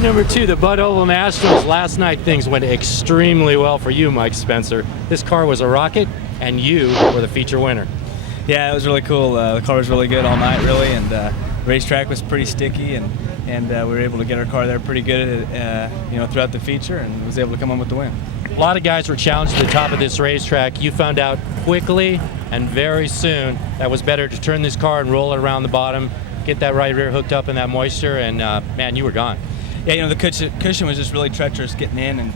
Night number 2, the Bud Oval Nationals. Last night things went extremely well for you, Mike Spencer. This car was a rocket, and you were the feature winner. Yeah, it was really cool. The car was really good all night, really, and the racetrack was pretty sticky, and we were able to get our car there pretty good, throughout the feature, and was able to come home with the win. A lot of guys were challenged at the top of this racetrack. You found out quickly and very soon that it was better to turn this car and roll it around the bottom, get that right rear hooked up in that moisture, and man, you were gone. Yeah, the cushion was just really treacherous getting in, and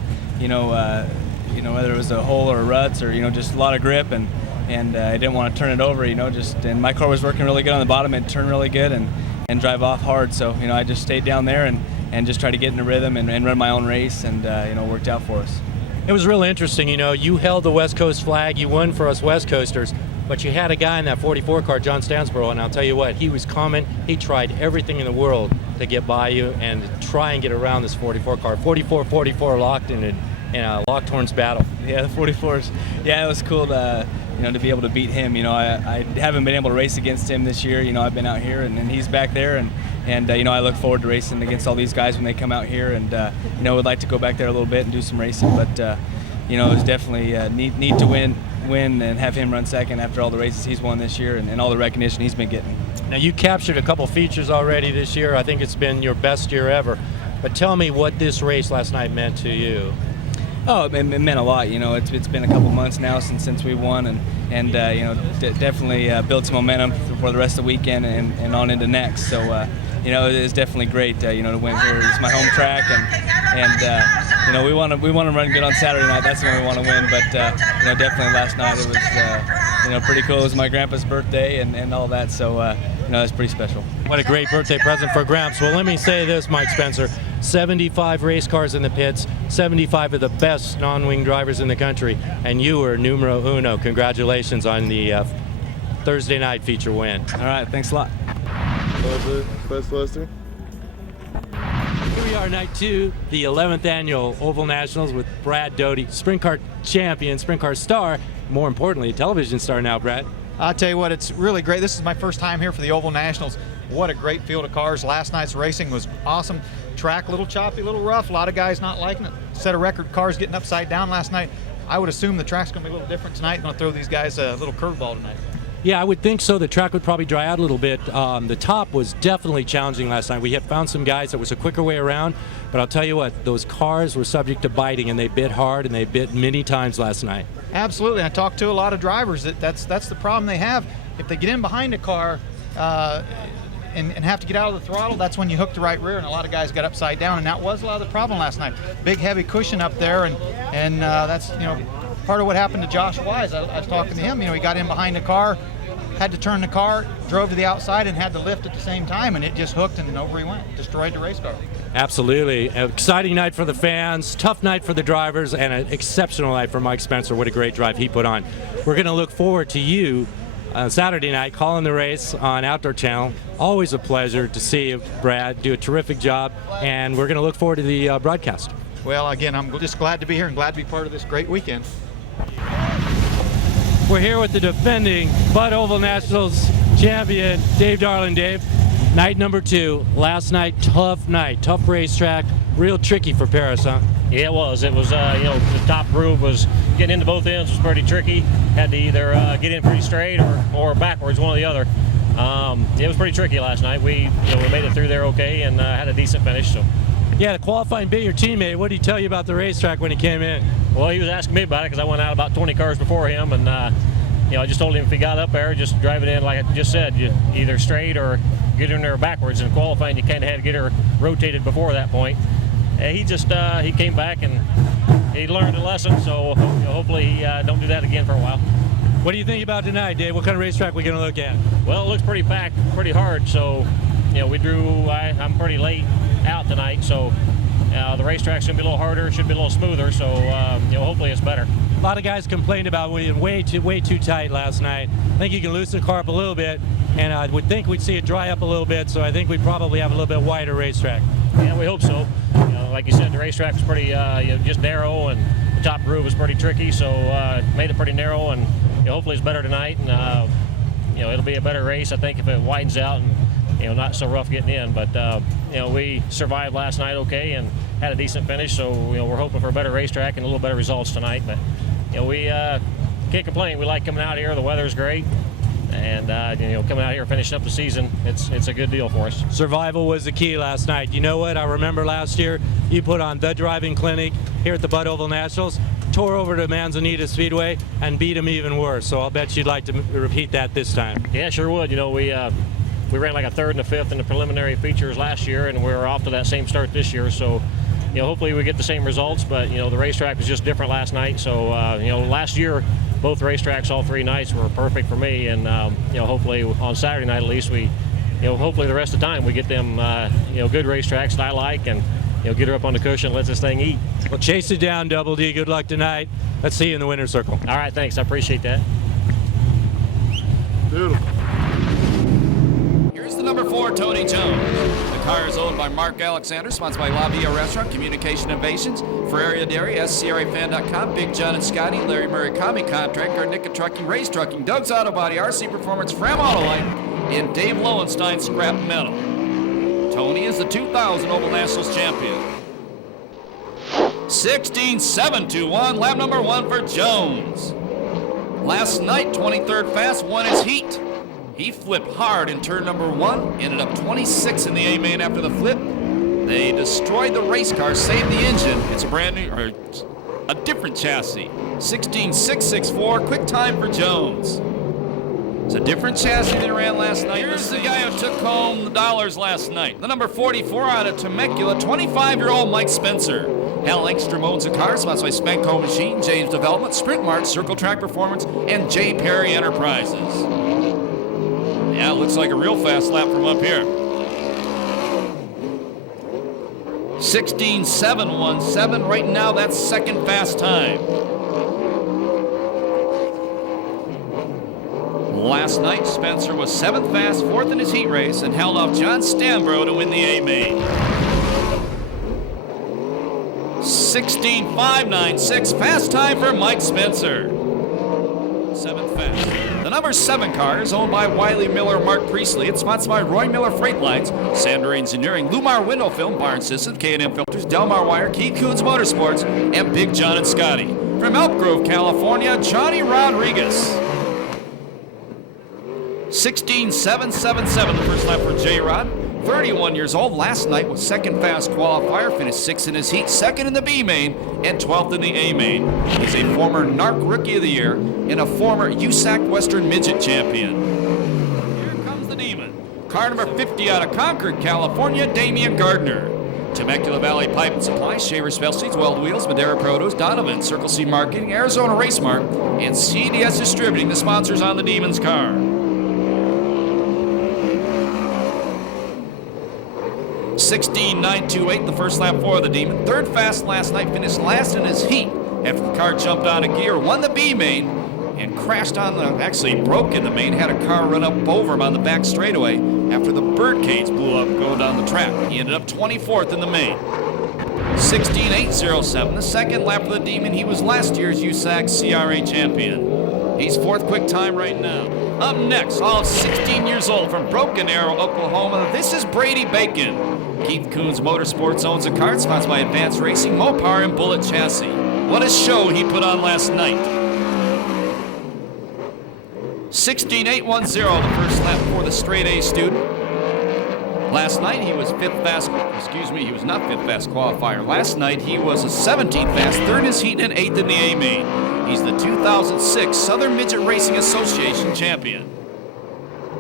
whether it was a hole or a ruts or just a lot of grip, and I didn't want to turn it over, and my car was working really good on the bottom. It turned really good and drive off hard. So I just stayed down there and just tried to get in the rhythm and run my own race, and it worked out for us. It was really interesting. You held the West Coast flag. You won for us West Coasters. But you had a guy in that 44 car, John Stansborough, and I'll tell you what, he was coming. He tried everything in the world to get by you and try and get around this 44 car. 44-44 locked in a locked horns battle. Yeah, the 44s. Yeah, it was cool to be able to beat him. I haven't been able to race against him this year. I've been out here and he's back there, and I look forward to racing against all these guys when they come out here, and would like to go back there a little bit and do some racing. But it was definitely neat to win and have him run second after all the races he's won this year and all the recognition he's been getting. Now, you captured a couple features already this year. I think it's been your best year ever. But tell me what this race last night meant to you. Oh, it meant a lot. It's been a couple months now since we won, and definitely built some momentum for the rest of the weekend and on into next. So it's definitely great to win here. It's my home track, and we want to run good on Saturday night. That's when we want to win. But definitely last night it was pretty cool. It was my grandpa's birthday and all that. So that's pretty special. What a great birthday present for Gramps. Well, let me say this, Mike Spencer. 75 race cars in the pits, 75 of the best non-wing drivers in the country, and you were numero uno. Congratulations on the Thursday night feature win. All right, thanks a lot. Here we are, night 2, the 11th annual Oval Nationals with Brad Doty, sprint car champion, sprint car star, more importantly, television star now, Brad. I'll tell you what, it's really great. This is my first time here for the Oval Nationals. What a great field of cars. Last night's racing was awesome. Track a little choppy, a little rough. A lot of guys not liking it. Set a record cars getting upside down last night. I would assume the track's going to be a little different tonight. I'm going to throw these guys a little curveball tonight. Yeah, I would think so. The track would probably dry out a little bit. The top was definitely challenging last night. We had found some guys that was a quicker way around, but I'll tell you what, those cars were subject to biting, and they bit hard, and they bit many times last night. Absolutely. I talked to a lot of drivers. That's the problem they have. If they get in behind a car and have to get out of the throttle, that's when you hook the right rear, and a lot of guys got upside down, and that was a lot of the problem last night. Big, heavy cushion up there, and that's part of what happened to Josh Wise. I was talking to him. He got in behind the car, had to turn the car, drove to the outside, and had to lift at the same time, and it just hooked, and over he went. Destroyed the race car. Absolutely. An exciting night for the fans, tough night for the drivers, and an exceptional night for Mike Spencer. What a great drive he put on. We're going to look forward to you Saturday night calling the race on Outdoor Channel. Always a pleasure to see you, Brad. Do a terrific job, and we're going to look forward to the broadcast. Well, again, I'm just glad to be here and glad to be part of this great weekend. We're here with the defending Bud Oval Nationals champion, Dave Darland. Dave, night number 2. Last night, tough racetrack, real tricky for Perris, huh? Yeah, it was. It was, the top groove was getting into both ends was pretty tricky. Had to either get in pretty straight or backwards, one or the other. It was pretty tricky last night. We made it through there okay and had a decent finish. So. Yeah, the qualifying bit your teammate. What did he tell you about the racetrack when he came in? Well, he was asking me about it because I went out about 20 cars before him, and I just told him if he got up there, just drive it in like I just said, either straight or get in there backwards. And qualifying, you kind of had to get her rotated before that point. And he came back and he learned a lesson. So hopefully he don't do that again for a while. What do you think about tonight, Dave? What kind of racetrack are we going to look at? Well, it looks pretty packed, pretty hard. So we drew. I'm pretty late out tonight, so the racetrack's gonna be a little harder, should be a little smoother, so hopefully it's better. A lot of guys complained about being way too tight last night. I think you can loosen the car up a little bit, and I would think we'd see it dry up a little bit, so I think we'd probably have a little bit wider racetrack. Yeah, we hope so. Like you said, the racetrack was pretty just narrow, and the top groove was pretty tricky, so made it pretty narrow, and hopefully it's better tonight, and it'll be a better race, I think, if it widens out and not so rough getting in. But we survived last night okay and had a decent finish. So we're hoping for a better racetrack and a little better results tonight. But we can't complain. We like coming out here. The weather's great. And coming out here finishing up the season, it's a good deal for us. Survival was the key last night. You know what? I remember last year you put on the driving clinic here at the Bud Oval Nationals, tore over to Manzanita Speedway, and beat them even worse. So I'll bet you'd like to repeat that this time. Yeah, sure would. We ran like a third and a fifth in the preliminary features last year, and we're off to that same start this year. So hopefully we get the same results. But the racetrack was just different last night. So last year, both racetracks, all 3 nights were perfect for me, and hopefully on Saturday night at least we, hopefully the rest of the time we get them, good racetracks that I like, and get her up on the cushion, let this thing eat. Well, chase it down, Double D. Good luck tonight. Let's see you in the winner's circle. All right, thanks. I appreciate that. Beautiful. Here's the number 4, Tony Jones. The car is owned by Mark Alexander, sponsored by La Villa Restaurant, Communication Innovations, Ferraria Dairy, SCRAFan.com, Big John and Scotty, Larry Murakami Contractor, Nika Trucking, Race Trucking, Doug's Auto Body, RC Performance, Fram Autolite, and Dave Lowenstein Scrap Metal. Tony is the 2000 Oval Nationals champion. 16-7-2-1, lap number 1 for Jones. Last night, 23rd fast won his heat. He flipped hard in turn number 1, ended up 26 in the A-main after the flip. They destroyed the race car, saved the engine. It's a brand new, or a different chassis. 16-6-6-4, quick time for Jones. It's a different chassis than ran last night. Here's the guy who took home the dollars last night. The number 44 out of Temecula, 25-year-old Mike Spencer. Hal Engstrom owns the car, sponsored by Spenco Machine, James Development, Sprint Mart, Circle Track Performance, and J. Perry Enterprises. Yeah, it looks like a real fast lap from up here. 16-7-1-7. Right now, that's second fast time. Last night, Spencer was 7th fast, 4th in his heat race, and held off John Stambro to win the A-main. 16-5-9-6, fast time for Mike Spencer. 7th fast. The number 7 car is owned by Wiley Miller, Mark Priestley. It's sponsored by Roy Miller Freight Lines, Sander Engineering, Lumar Window Film, Barn Systems, K&M Filters, Delmar Wire, Keith Coons Motorsports, and Big John and Scotty. From Elk Grove, California, Johnny Rodriguez. 16-7-7-7, the first lap for J-Rod. 31 years old, last night was second fast qualifier, finished 6th in his heat, 2nd in the B main, and 12th in the A main. He's a former NARC Rookie of the Year and a former USAC Western Midget Champion. Here comes the Demon. Car number 50 out of Concord, California, Damian Gardner. Temecula Valley Pipe and Supply, Shaver Specialties, Weld Wheels, Madera Produce, Donovan, Circle C Marketing, Arizona Race Mart, and CDS Distributing, the sponsors on the Demon's car. 16-9-2-8, the first lap for the Demon. 3rd fast last night, finished last in his heat after the car jumped out of gear, won the B main, and crashed on the, actually broke in the main, had a car run up over him on the back straightaway after the birdcage blew up going down the track. He ended up 24th in the main. 16-8-0-7, the second lap for the Demon. He was last year's USAC CRA champion. He's 4th quick time right now. Up next, all of 16 years old from Broken Arrow, Oklahoma, this is Brady Bacon. Keith Coons Motorsports owns a car, sponsored by Advanced Racing, Mopar, and Bullet Chassis. What a show he put on last night. 16-8-1-0, the first lap for the straight A student. Last night he was 5th fast, he was not 5th fast qualifier. Last night he was a 17th fast, 3rd in his heat and 8th in the A main. He's the 2006 Southern Midget Racing Association champion.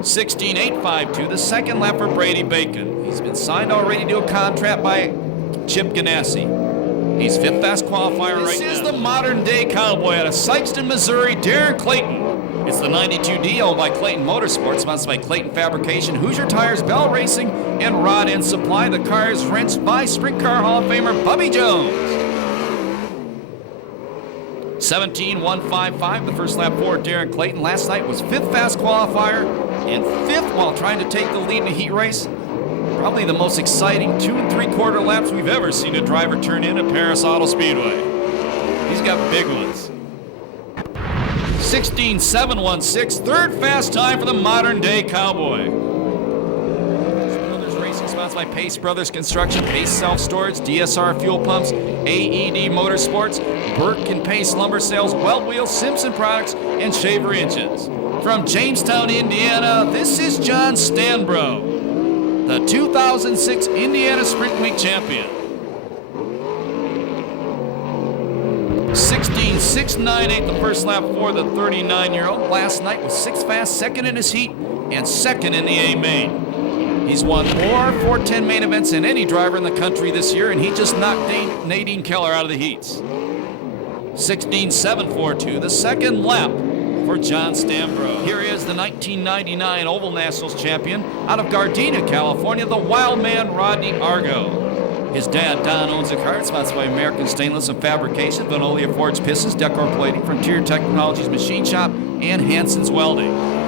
16-8-5-2, the second lap for Brady Bacon. He's been signed already to a contract by Chip Ganassi. He's 5th fast qualifier right now. This is the modern day cowboy out of Sykeston, Missouri, Darren Clayton. It's the 92D owned by Clayton Motorsports, sponsored by Clayton Fabrication, Hoosier Tires, Bell Racing, and Rod End Supply. The car is wrenched by Sprint Car Hall of Famer Bubby Jones. 17-1-5-5, the first lap for Darren Clayton. Last night was 5th fast qualifier and 5th while trying to take the lead in a heat race. Probably the most exciting 2 3/4 laps we've ever seen a driver turn in at Perris Auto Speedway. He's got big ones. 16-7-1-6, 3rd fast time for the modern day cowboy. sponsored by Pace Brothers Construction, Pace Self-Storage, DSR Fuel Pumps, AED Motorsports, Burke and Pace Lumber Sales, Weld Wheels, Simpson Products, and Shaver Engines. From Jamestown, Indiana, this is John Stanbro, the 2006 Indiana Sprint Week champion. 16.698 the first lap for the 39-year-old. Last night was 6 fast, second in his heat, and second in the A main. He's won more 410 main events than any driver in the country this year, and he just knocked Nadine Keller out of the heats. 16.742 the second lap for John Stanbro. Here he is, the 1999 Oval Nationals champion out of Gardena, California, the wild man Rodney Argo. His dad, Don, owns a car. It's sponsored by American Stainless and Fabrication, Venolia Forged Pistons, Decor Plating, Frontier Technologies Machine Shop, and Hanson's Welding.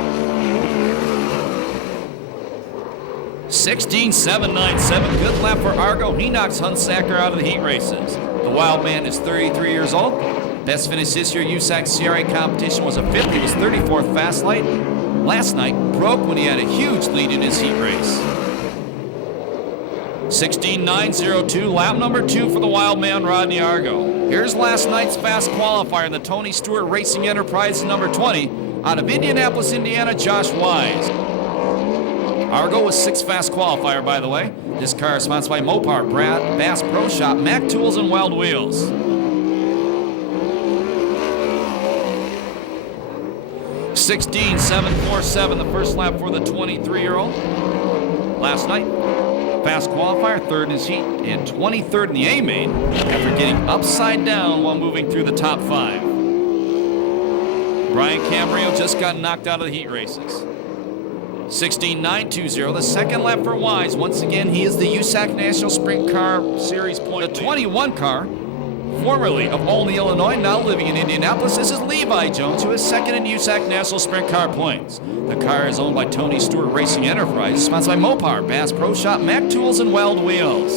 16.797, good lap for Argo. He knocks Hunsaker out of the heat races. The wild man is 33 years old. Best finish this year, USAC CRA competition was a 5th. He was 34th fast last night, broke when he had a huge lead in his heat race. 16.902, lap number 2 for the wild man Rodney Argo. Here's last night's fast qualifier, the Tony Stewart Racing Enterprises number 20, out of Indianapolis, Indiana, Josh Wise. Argo was 6th fast qualifier, by the way. This car is sponsored by Mopar, Bass Pro Shop, Mac Tools, and Weld Wheels. 16.747, the first lap for the 23-year-old. Last night, fast qualifier, 3rd in his heat, and 23rd in the A main after getting upside down while moving through the top 5. Brian Camarillo just got knocked out of the heat races. 16.920, the second lap for Wise. Once again, he is the USAC National Sprint Car Series point. The 21 car, formerly of Olney, Illinois, now living in Indianapolis. This is Levi Jones, who is second in USAC National Sprint Car points. The car is owned by Tony Stewart Racing Enterprises, sponsored by Mopar, Bass Pro Shop, Mac Tools, and Weld Wheels.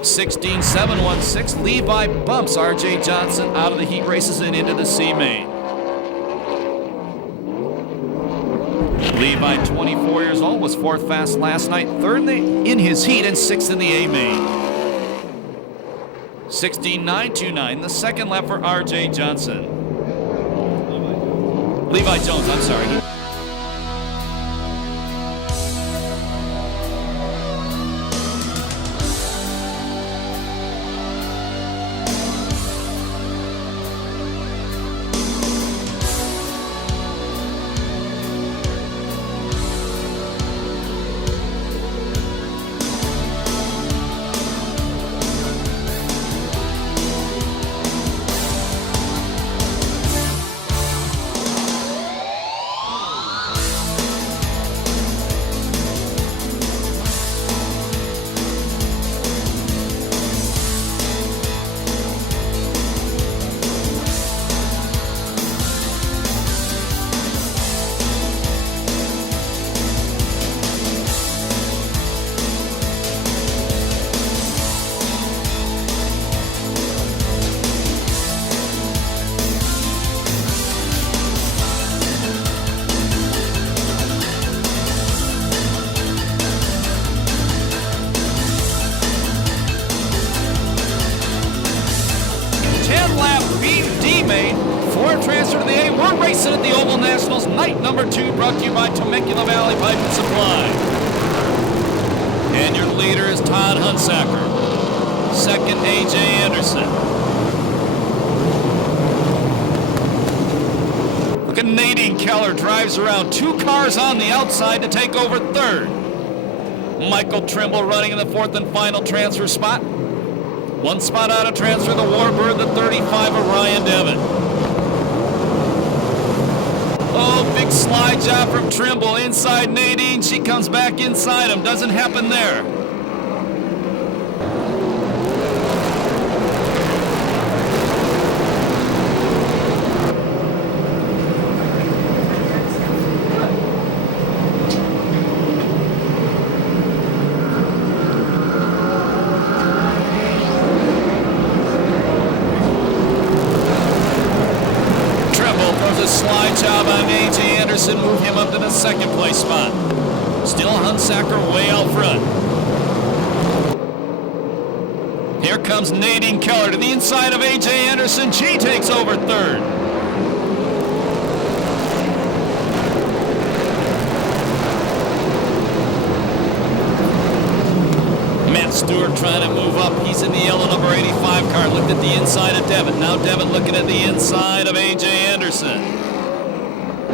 16.716, Levi bumps R.J. Johnson out of the heat races and into the C main. Levi, 24 years old, was 4th fast last night, 3rd in his heat, and 6th in the A main. 16.929, the second lap for R.J. Johnson. Levi Jones, I'm sorry. Transfer to the A. We're racing at the Oval Nationals. Night number 2 brought to you by Temecula Valley Pipe and Supply. And your leader is Todd Hunsaker. Second, A.J. Anderson. Look at Nadine Keller drives around 2 cars on the outside to take over 3rd. Michael Trimble running in the 4th and final transfer spot. 1 spot out of transfer, the Warbird, the 35 of Ryan Devon. Oh, big slide job from Trimble inside Nadine. She comes back inside him. Doesn't happen there. Slide job on A.J. Anderson, move him up to the 2nd place spot. Still Hunsaker way out front. Here comes Nadine Keller to the inside of A.J. Anderson. She takes over third. Matt Stewart trying to move up. He's in the yellow number 85 car. Looked at the inside of Devitt. Now Devitt looking at the inside of A.J. Anderson.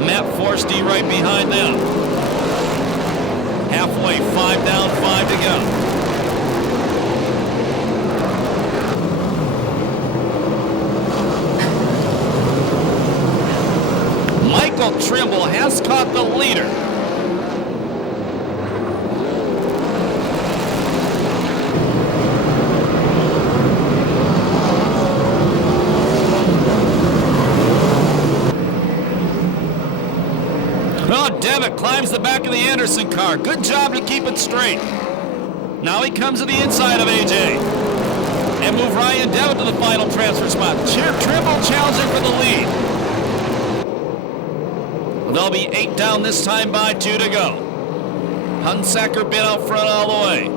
Matt Forsty right behind them. Halfway, 5 down, 5 to go. Michael Trimble has caught the leader. Oh, Devitt climbs the back of the Anderson car. Good job to keep it straight. Now he comes to the inside of AJ. And move Ryan Devitt to the final transfer spot. Trimble challenging for the lead. They'll be 8 down this time by 2 to go. Hunsaker been out front all the way.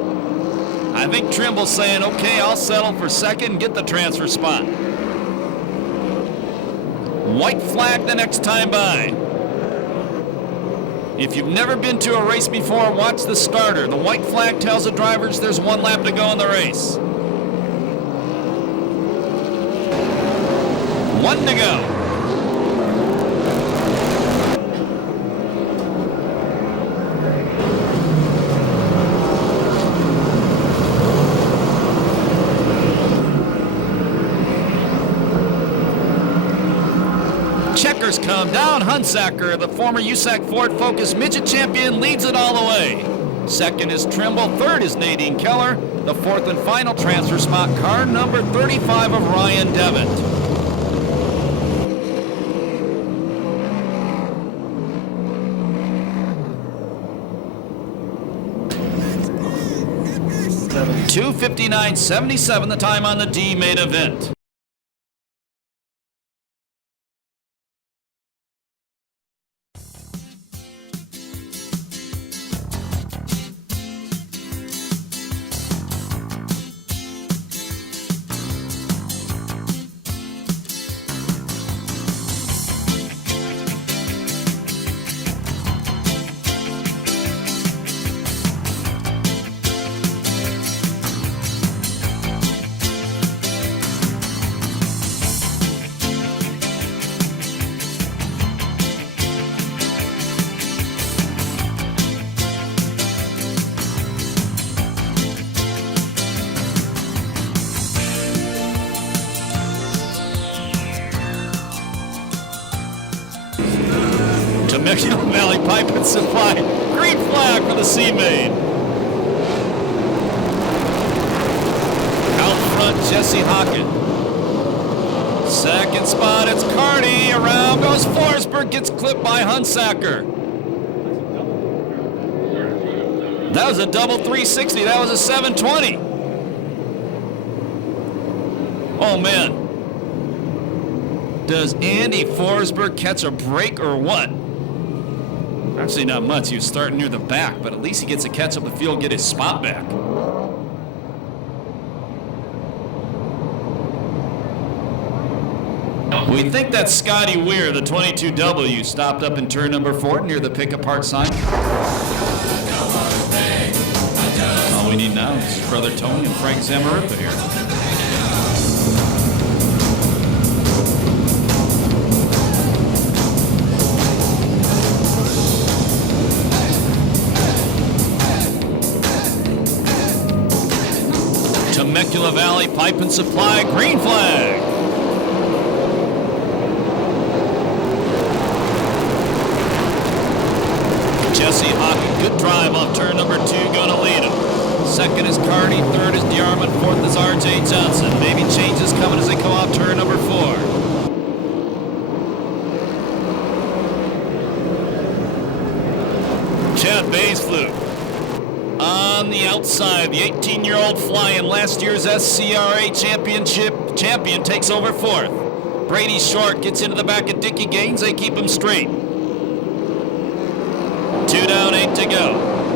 I think Trimble's saying, okay, I'll settle for second and get the transfer spot. White flag the next time by. If you've never been to a race before, watch the starter. The white flag tells the drivers there's 1 lap to go in the race. 1 to go. Checkers come down. Hunsaker, the former USAC Ford Focus midget champion, leads it all the way. Second is Trimble. Third is Nadine Keller. The fourth and final transfer spot, car number 35 of Ryan Devitt. $2:59.77 the time on the D main event. Temecula Valley Pipe and Supply. Green flag for the C-Main. Out front, Jesse Hockett. Second spot, it's Carty. Around goes Forsberg, gets clipped by Hunsaker. That was a double 360. That was a 720. Oh, man. Does Andy Forsberg catch a break or what? Actually, not much. He was starting near the back, but at least he gets a catch up the field, get his spot back. We think that's Scotty Weir, the 22W, stopped up in turn number 4 near the pick-apart sign. All we need now is Brother Tony and Frank Zamarippa here. Temecula Valley Pipe and Supply, green flag. Jesse Hockey, good drive off turn number 2, gonna lead him. Second is Carty, third is DeArmond, fourth is R.J. Johnson. Maybe changes coming as they come off turn number 4. Chad Baysfluke. On the outside, the 18-year-old flying last year's SCRA champion takes over 4th. Brady Short gets into the back of Dickie Gaines. They keep him straight. 2 down, 8 to go.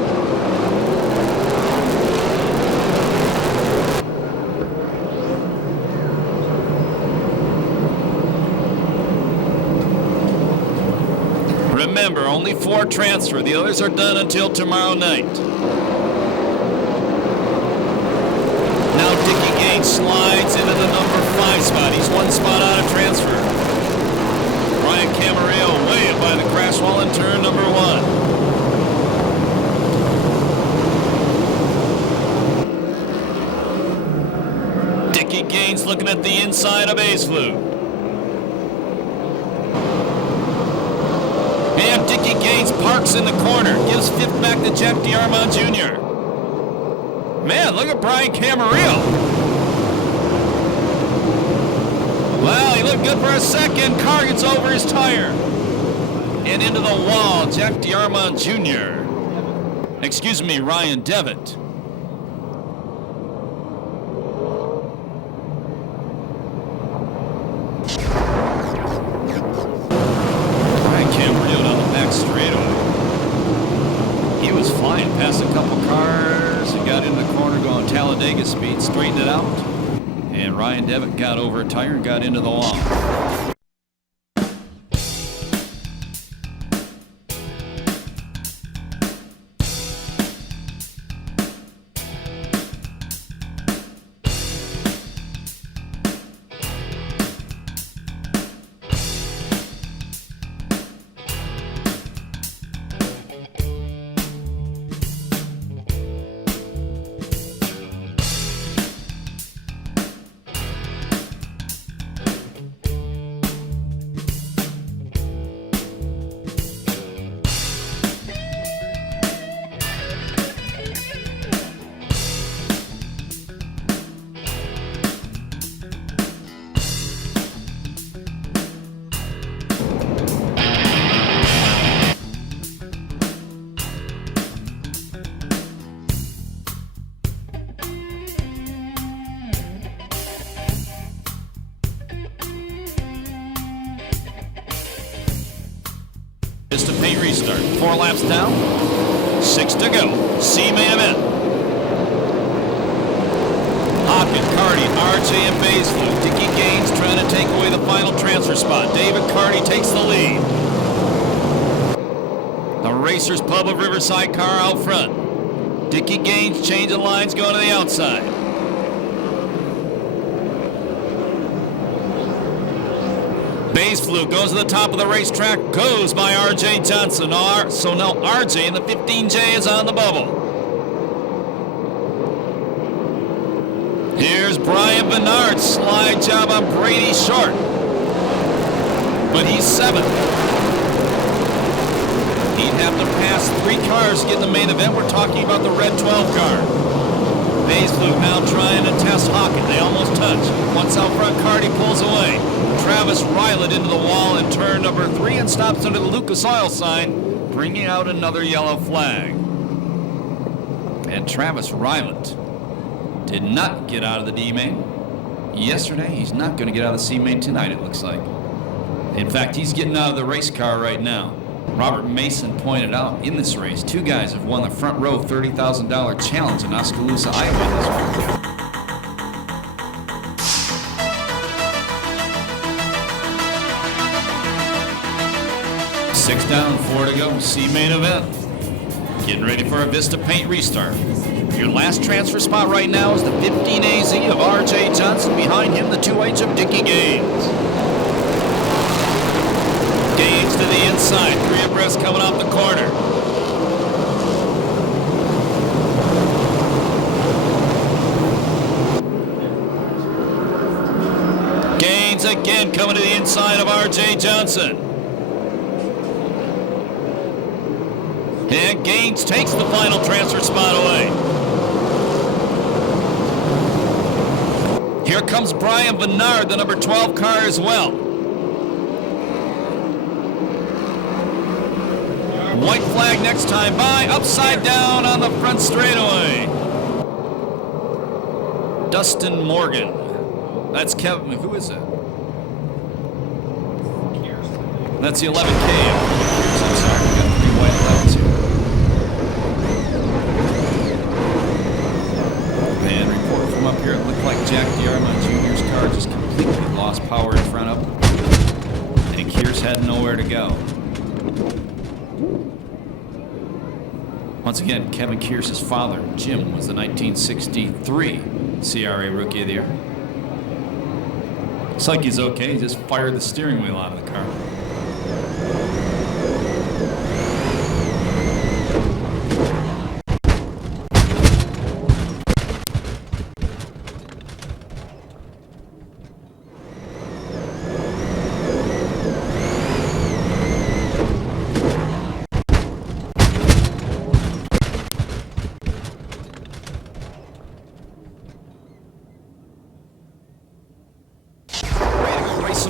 Remember, only 4 transfer. The others are done until tomorrow night. Now Dickie Gaines slides into the number 5 spot. He's 1 spot out of transfer. Brian Camarillo way up by the crash wall in turn number 1. Dickie Gaines looking at the inside of Aisflug. And Dickie Gaines parks in the corner, gives 5th back to Jeff DiArmond Jr. Man, look at Brian Camarillo. Well, he looked good for a second. Car gets over his tire. And into the wall, Jeff DiArmond Jr. Excuse me, Ryan Devitt. Straightaway. He was flying past a couple cars and got into the corner going Talladega speed, straightened it out. And Ryan Devitt got over a tire and got into the wall. Just a paint restart. 4 laps down, 6 to go. C main event. Hopkins, Carty, RJ, and Aisflug. Dickie Gaines trying to take away the final transfer spot. David Carty takes the lead. The Racers Pub of Riverside car out front. Dickie Gaines changing lines going to the outside. Aisflug goes to the top of the racetrack, goes by R.J. Johnson. So now R.J. in the 15J is on the bubble. Here's Brian Bernard, slide job on Brady Short. But he's 7th. He'd have to pass 3 cars to get in the main event. We're talking about the red 12 car. Aisflug now trying to test Hawkins. They almost touch. Once out front, Carty pulls away. Travis Ryland into the wall in turn number 3 and stops under the Lucas Oil sign, bringing out another yellow flag. And Travis Ryland did not get out of the D main yesterday. He's not going to get out of the C main tonight, it looks like. In fact, he's getting out of the race car right now. Robert Mason pointed out in this race, 2 guys have won the front row $30,000 challenge in Oskaloosa, Iowa this week. Six down, 4 to go. C main event. Getting ready for a Vista paint restart. Your last transfer spot right now is the 15AZ of R.J. Johnson. Behind him, the 2H of Dickie Gaines. Gaines to the inside. 3 abreast coming off the corner. Gaines again coming to the inside of R.J. Johnson. And Gaines takes the final transfer spot away. Here comes Brian Bernard, the number 12 car as well. White flag next time by, upside down on the front straightaway. Dustin Morgan. That's Kevin, who is it? That's the 11K. I'm sorry, we got 3 white 11s here. And report from up here, it looked like Jack DiArmond Jr.'s car just completely lost power in front of him. And Kears had nowhere to go. Once again, Kevin Kearse's father, Jim, was the 1963 CRA Rookie of the Year. Looks like he's okay. He just fired the steering wheel out of the car.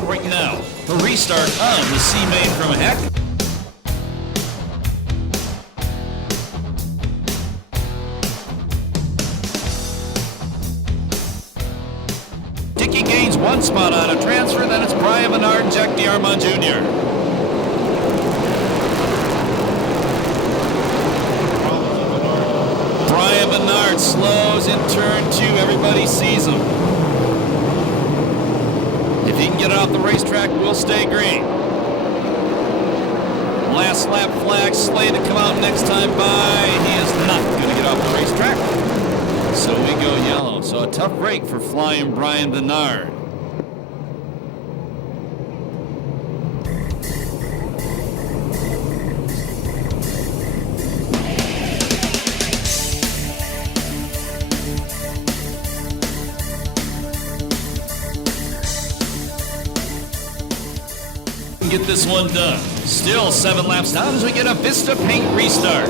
Right now, the restart on the C-Main from Heck. Dickie gains one spot on a transfer, then it's Brian Bernard and Jack DeArmond Jr. Brian Bernard slows in turn 2. Everybody sees him. If he can get it off the racetrack, we'll stay green. Last lap flag slated to come out next time by. He is not going to get off the racetrack. So we go yellow. So a tough break for flying Brian Bernard. Get this one done. Still 7 laps down as we get a Vista Paint restart.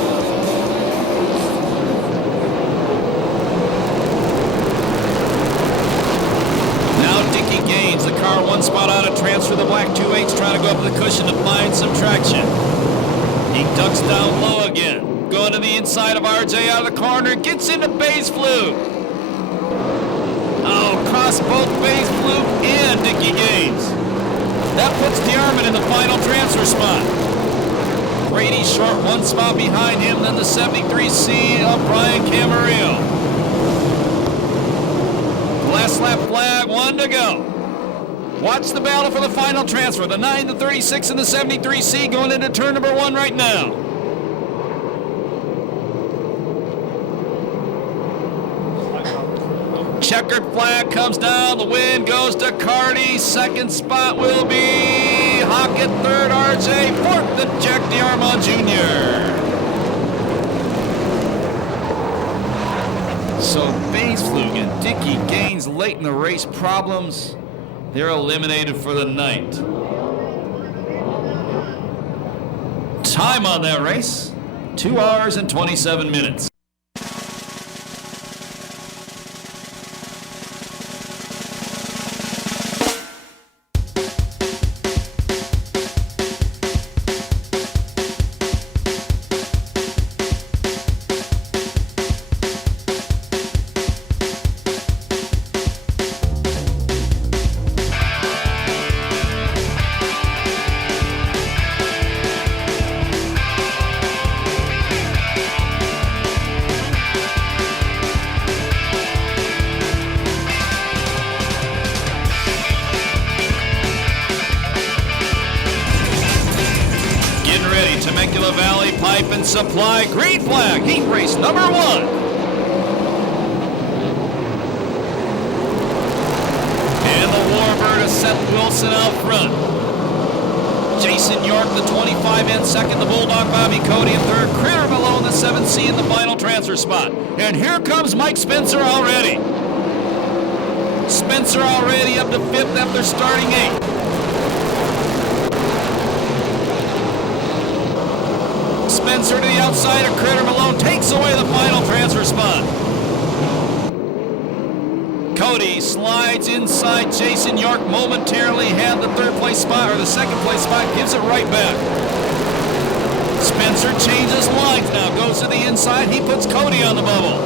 Now Dickie gains the car 1 spot out of transfer. The black 2.8's trying to go up the cushion to find some traction. He ducks down low again. Going to the inside of RJ out of the corner. Gets into Bay's Fluke. Oh, cross both Bay's Fluke and Dickie gains. That puts DeArmond in the final transfer spot. Brady short 1 spot behind him, then the 73C of Brian Camarillo. Last lap flag, 1 to go. Watch the battle for the final transfer. The 9, the 36, and the 73C going into turn number 1 right now. Checkered flag comes down. The win goes to Carty. 2nd spot will be Hockett. 3rd, RJ. 4th, the Jack DeArmond Jr. So Bay's Fluke and Dickie gains late in the race problems. They're eliminated for the night. Time on that race, 2 hours and 27 minutes. Temecula Valley Pipe and Supply green flag, heat race number 1. And the Warbird of Seth Wilson out front. Jason York, the 25 in second, the Bulldog Bobby Cody in third, Critter Malone, the 7C in the final transfer spot. And here comes Mike Spencer already. Spencer already up to 5th after starting 8th. Spencer to the outside of Critter Malone takes away the final transfer spot. Cody slides inside Jason York, momentarily had the 3rd place spot or the 2nd place spot, gives it right back. Spencer changes lines now, goes to the inside, he puts Cody on the bubble.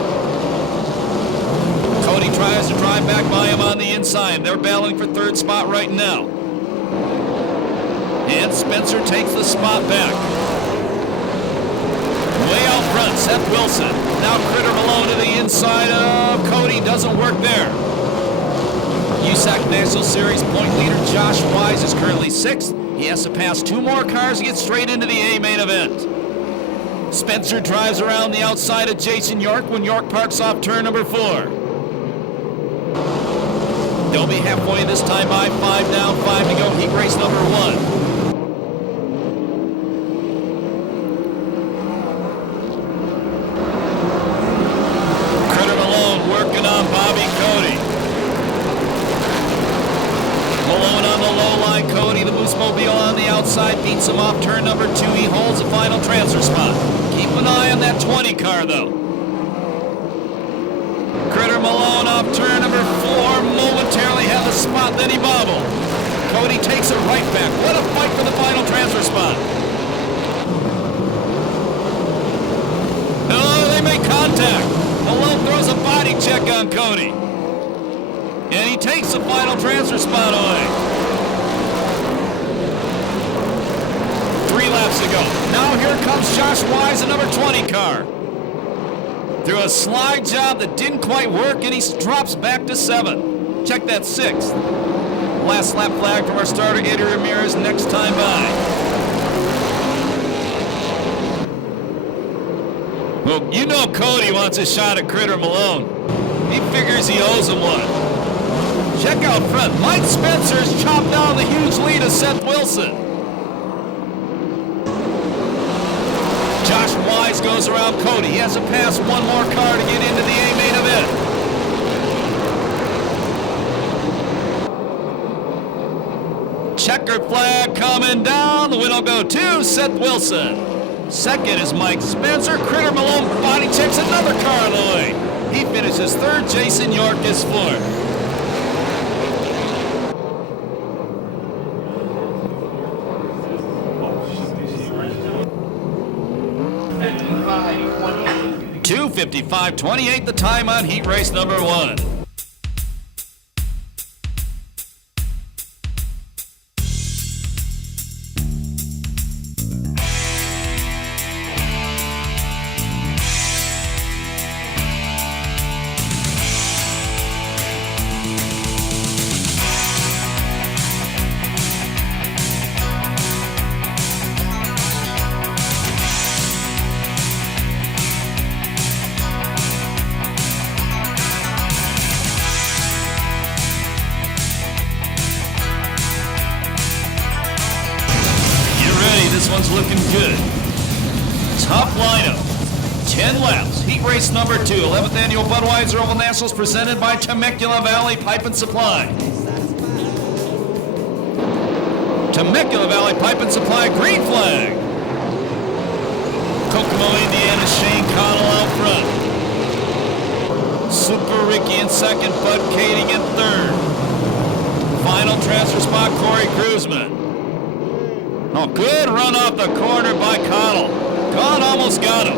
Cody tries to drive back by him on the inside. They're battling for 3rd spot right now. And Spencer takes the spot back. Way out front, Seth Wilson. Now Critter Malone to the inside of Cody. Doesn't work there. USAC National Series point leader Josh Wise is currently 6th. He has to pass 2 more cars to get straight into the A main event. Spencer drives around the outside of Jason York when York parks off turn number 4. They'll be halfway this time by, 5 down, 5 to go, heat race number 1. Critter Malone working on Bobby Cody. Malone on the low line, Cody, the Moose-mobile on the outside, beats him off turn number 2. He holds the final transfer spot. Keep an eye on that 20 car, though. Critter Malone off turn number 4, momentarily had the spot, then he bobbled. Cody takes it right back. What a fight for the final transfer spot. Oh, they make contact. Malone throws a body check on Cody. And he takes the final transfer spot away. 3 laps to go. Now here comes Josh Wise, a number 20 car. Through a slide job that didn't quite work, and he drops back to 7. Check that 6th. Last lap flag from our starter, Eddie Ramirez, next time by. Well, you know Cody wants a shot at Critter Malone. He figures he owes him one. Check out front. Mike Spencer's chopped down the huge lead of Seth Wilson. Josh Wise goes around Cody. He has to pass 1 more car to get into the A main event. Checkered flag coming down. The win will go to Seth Wilson. Second is Mike Spencer. Critter Malone body checks another car on the way. He finishes 3rd. Jason York is 4th. $2:55.28 the time on heat race number 1. This one's looking good. Top lineup. 10 laps. Heat race number 2. 11th annual Budweiser Oval Nationals presented by Temecula Valley Pipe and Supply. Temecula Valley Pipe and Supply green flag. Kokomo, Indiana, Shane Connell out front. Super Ricky in 2nd, Bud Kading in 3rd. Final transfer spot, Corey Kruzman. Oh, good run off the corner by Connell. Gone almost got him.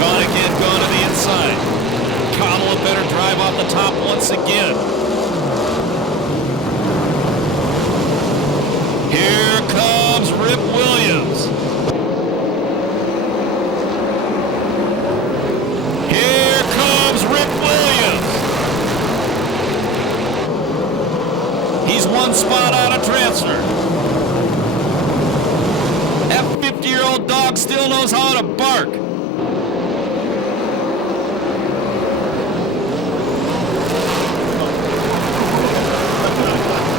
Gone again, gone to the inside. Connell a better drive off the top once again. Here comes Rip Williams. Here comes Rip Williams. He's 1 spot out of transfer. That 50-year-old dog still knows how to bark.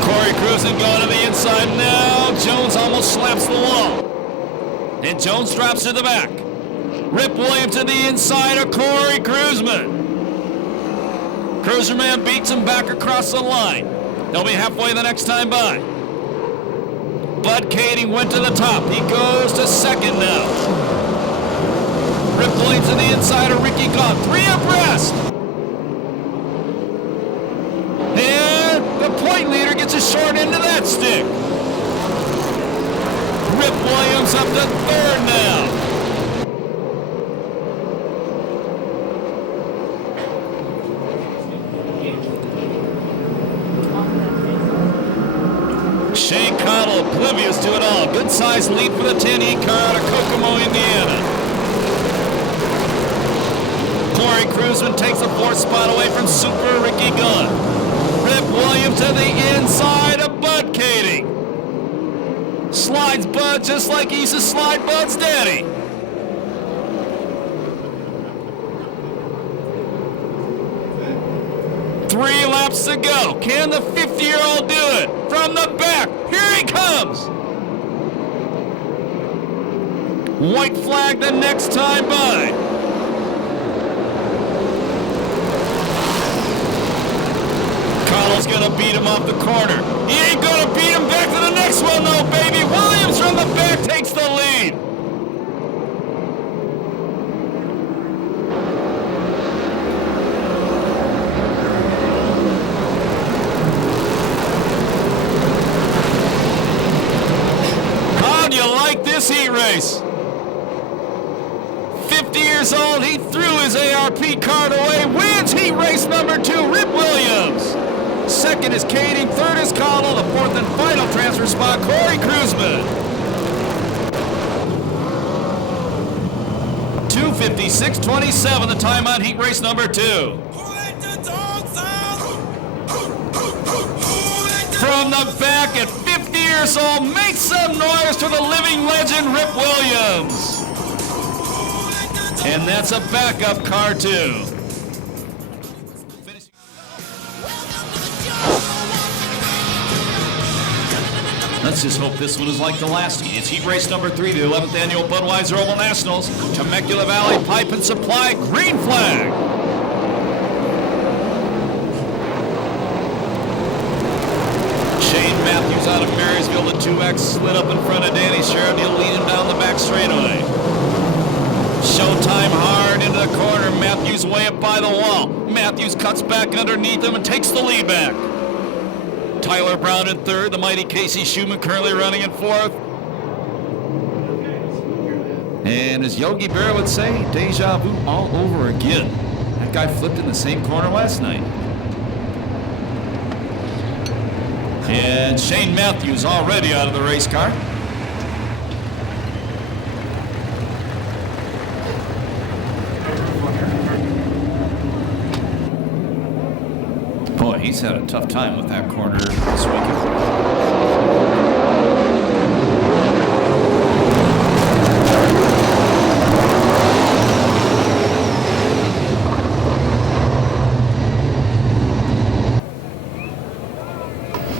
Corey Kruzman going to the inside now. Jones almost slaps the wall. And Jones drops to the back. Rip Williams to the inside of Corey Kruzman. Kruzman beats him back across the line. They'll be halfway the next time by. Bud Kading went to the top. He goes to 2nd now. Rip Williams to the inside of Ricky Gaunt. 3 abreast. And the point leader gets a short end of that stick. Rip Williams up to 3rd now. Shane Connell oblivious to it all. Good sized lead for the 10E car out of Kokomo, Indiana. Corey Cruzman takes the 4th spot away from Super Ricky Gunn. Rip Williams to the inside of Bud Kading. Slides Bud just like he used to slide Bud's daddy. Three laps to go. Can the 50-year-old do it? From the back, here he comes. White flag the next time by. Carl's gonna beat him off the corner. He ain't gonna beat him back to the next one though, baby. Williams from the back takes the lead. How do you like this heat race? 50 years old, he threw his ARP card away, wins heat race number 2, Rip Williams. Second is Kading, third is Connell, the 4th and final transfer spot, Corey Cruzman. 2:56.27, the time on heat race number 2. From the back at 50 years old, make some noise to the living legend, Rip Williams. And that's a backup car, too. Let's just hope this one is like the last heat. It's heat race number 3, the 11th annual Budweiser Oval Nationals. Temecula Valley Pipe and Supply, green flag. Shane Matthews out of Marysville, the 2X slid up in front of Danny Sheridan. He'll lead him down the back straightaway. Showtime hard into the corner. Matthews way up by the wall. Matthews cuts back underneath him and takes the lead back. Tyler Brown in 3rd. The mighty Casey Schumann currently running in 4th. And as Yogi Berra would say, deja vu all over again. That guy flipped in the same corner last night. And Shane Matthews already out of the race car. Boy, he's had a tough time with that corner this weekend.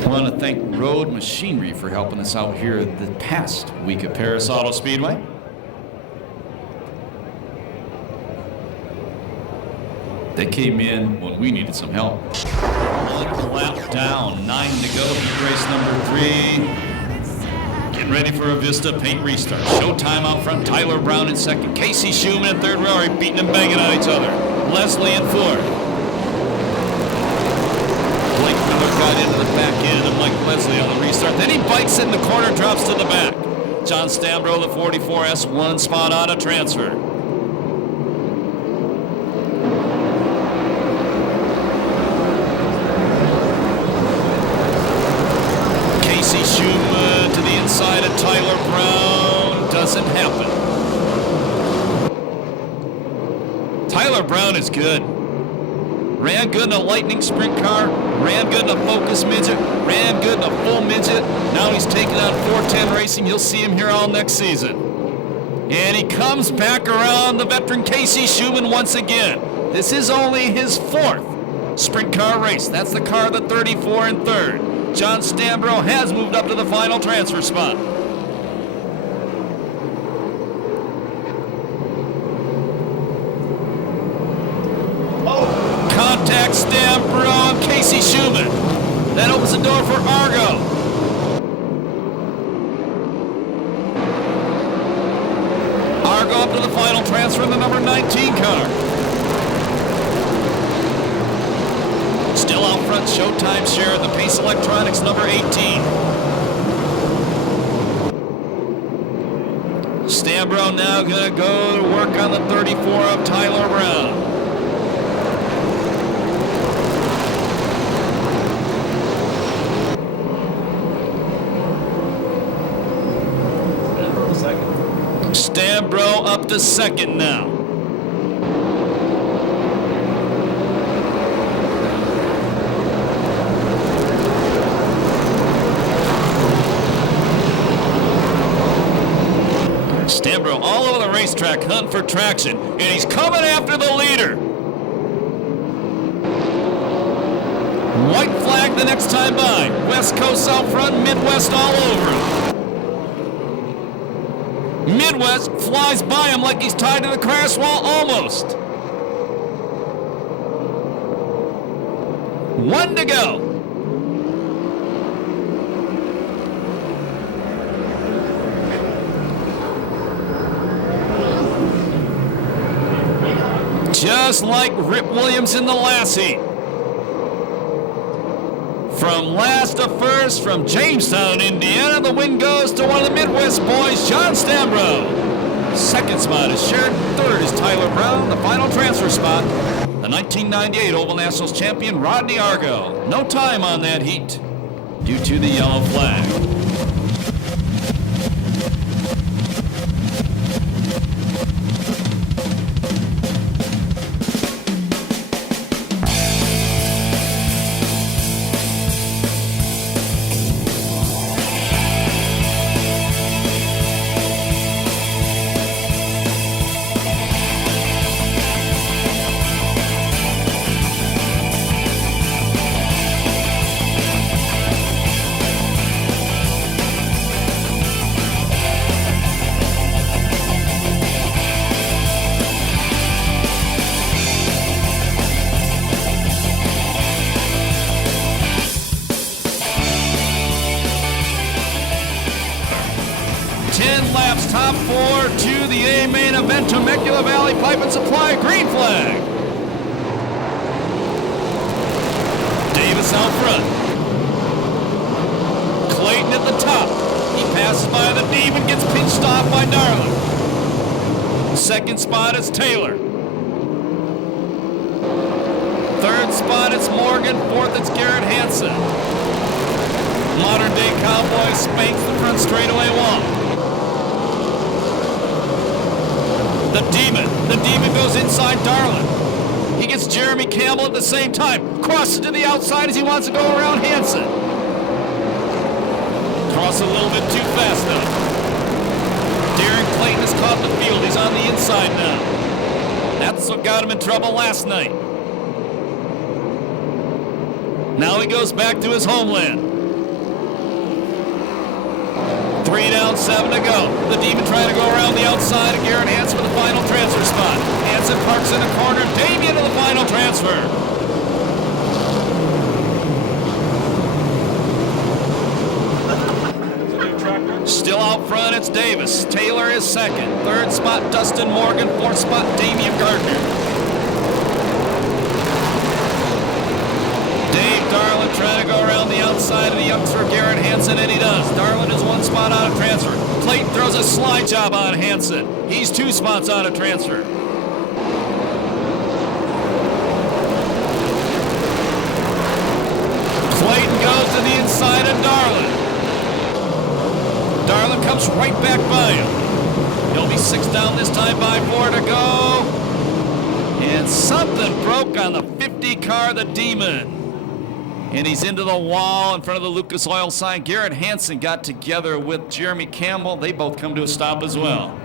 I want to thank Road Machinery for helping us out here the past week at Perris Auto Speedway. They came in when we needed some help. 1 lap down, 9 to go, heat race number 3. Getting ready for a Vista paint restart. Showtime out front, Tyler Brown in 2nd. Casey Schumann in 3rd. We're already beating and banging on each other. Leslie in 4th. Blake Miller got into the back end of Mike Leslie on the restart. Then he bites in the corner, drops to the back. John Stambro, the 44S, 1 spot out of transfer. Casey Schumann to the inside of Tyler Brown. Doesn't happen. Tyler Brown is good. Ran good in a Lightning sprint car, ran good in a Focus midget, ran good in a full midget. Now he's taking on 410 Racing. You'll see him here all next season. And he comes back around the veteran Casey Schumann once again. This is only his 4th sprint car race. That's the car, the 34 in 3rd. John Stambro has moved up to the final transfer spot. Contact Stambro and Casey Schumann. That opens the door for Argo. Argo up to the final transfer in the number 19 car. Still out front, Showtime share the Pace Electronics number 18. Stambro now gonna go to work on the 34 of Tyler Brown. Stambro up to 2nd now. Sambro all over the racetrack hunting for traction, and he's coming after the leader. White flag the next time by. West Coast out front, Midwest all over him. Midwest flies by him like he's tied to the crash wall almost. 1 to go. Just like Rip Williams in the last heat. From last to first, from Jamestown, Indiana, the win goes to one of the Midwest boys, John Stambro. Second spot is Sharon. Third is Tyler Brown. The final transfer spot, the 1998 Oval Nationals champion, Rodney Argo. No time on that heat due to the yellow flag. Top four to the A main event, Temecula Valley Pipe and Supply, green flag. Davis out front. Clayton at the top. He passes by the Demon, gets pinched off by Darland. Second spot is Taylor. Third spot it's Morgan. Fourth it's Garrett Hansen. Modern Day Cowboy spanks the front straightaway wall. The Demon goes inside Darland. He gets Jeremy Campbell at the same time. Crosses to the outside as he wants to go around Hansen. Cross a little bit too fast though. Darren Clayton has caught the field. He's on the inside now. That's what got him in trouble last night. Now he goes back to his homeland. 3 down, 7 to go. The Demon trying to go around the outside of Garrett Hansen for the final transfer spot. Hansen parks in the corner. Damien to the final transfer. Still out front, it's Davis. Taylor is second. Third spot, Dustin Morgan. Fourth spot, Damian Gardner. Darland trying to go around the outside of the youngster Garrett Hansen, and he does. Darland is 1 spot out of transfer. Clayton throws a slide job on Hansen. He's 2 spots out of transfer. Clayton goes to the inside of Darland. Darland comes right back by him. He'll be 6 down this time by 4 to go. And something broke on the 50 car, the Demon. And he's into the wall in front of the Lucas Oil sign. Garrett Hansen got together with Jeremy Campbell. They both come to a stop as well.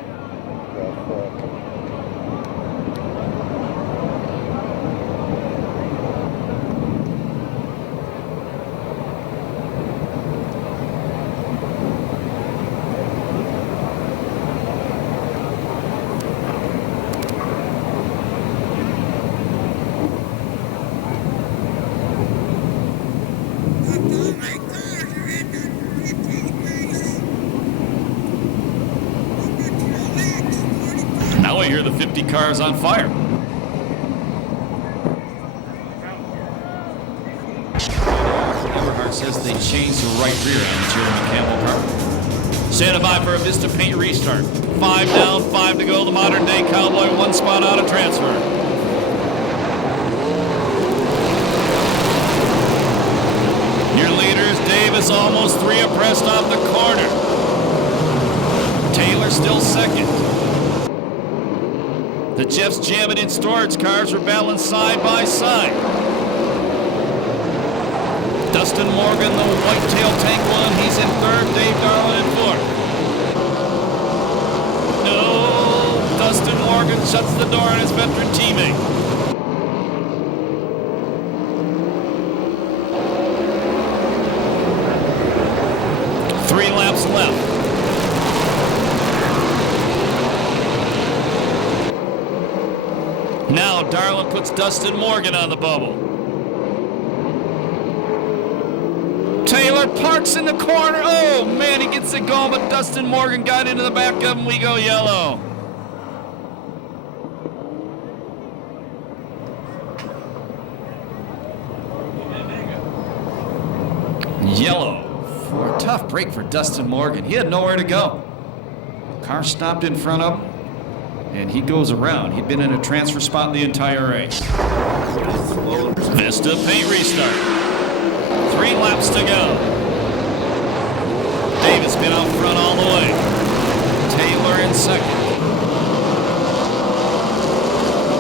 Now I hear the 50 cars on fire. Everhart says they changed the right rear on the Jeremy Campbell car. Standing by for a Vista Paint restart. 5 down, 5 to go. The Modern Day Cowboy 1 spot out of transfer. Your leaders, Davis, almost 3 abreast off the corner. Taylor still second. The Jeff's jamming in storage cars were battling side by side. Dustin Morgan, the whitetail tank one, he's in third. Dave Darland in fourth. No. Darland puts Dustin Morgan on the bubble. Taylor parks in the corner. Oh, man, he gets it going, but Dustin Morgan got into the back of him. We go yellow. Yellow for a tough break for Dustin Morgan. He had nowhere to go. Car stopped in front of him, and he goes around. He'd been in a transfer spot the entire race. Vista paint restart. 3 laps to go. Davis been out front all the way. Taylor in second.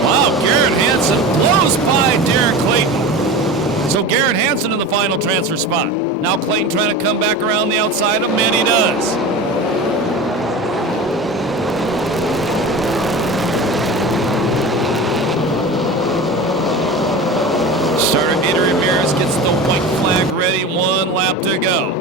Wow, Garrett Hansen blows by Derek Clayton. So Garrett Hansen in the final transfer spot. Now Clayton trying to come back around the outside of him, and he does. Starter Gator Ramirez gets the white flag ready, 1 lap to go.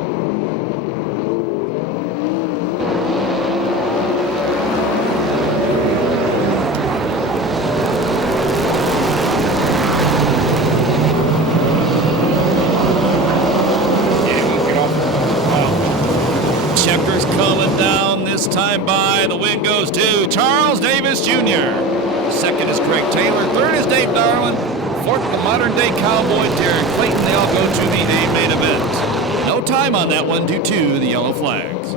Checkers coming down this time by. The win goes to Charles Davis Jr. Second is Craig Taylor. Third is Dave Darland. Fourth, the modern-day cowboy Derek Clayton. They all go to the A-main event. No time on that one due to the yellow flags.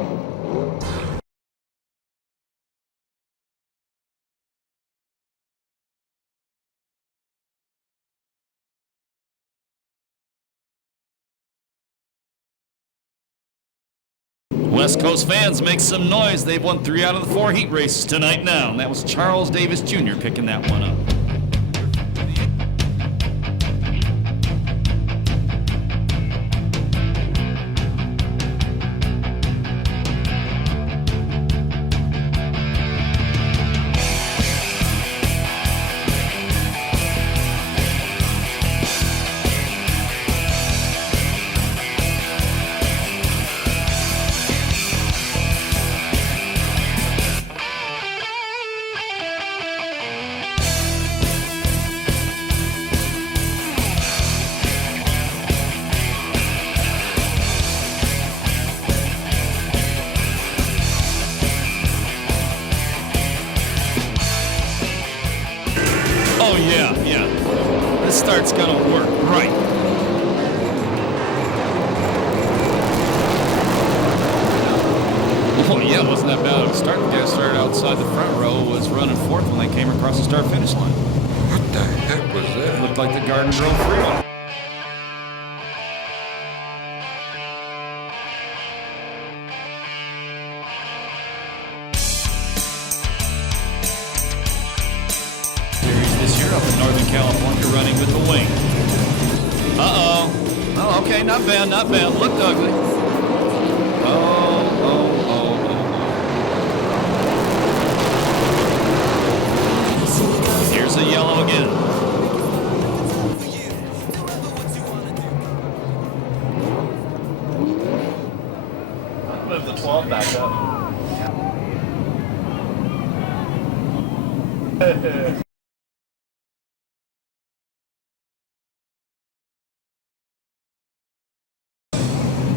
West Coast fans make some noise. They've won 3 out of the 4 heat races tonight now, and that was Charles Davis Jr. picking that one up. Oh, yeah. This start's gonna work right. Oh, yeah, it wasn't that bad of a start. The guy started outside the front row, was running fourth when they came across the start-finish line. What the heck was that? Looked like the Garden Grove Freeway. This year up in Northern California running with the wing. Uh-oh. Oh, okay, not bad. Looked ugly. Oh. Here's a yellow again. Move the 12 back up.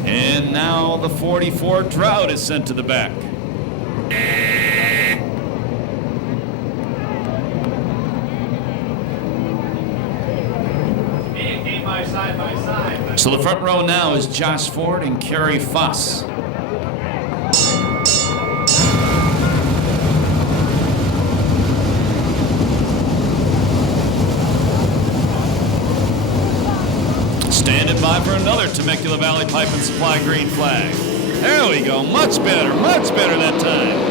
And now the 44 Drought is sent to the back. Side by side. So the front row now is Josh Ford and Kerry Foss. Standing by for another Temecula Valley Pipe and Supply green flag. There we go, much better that time.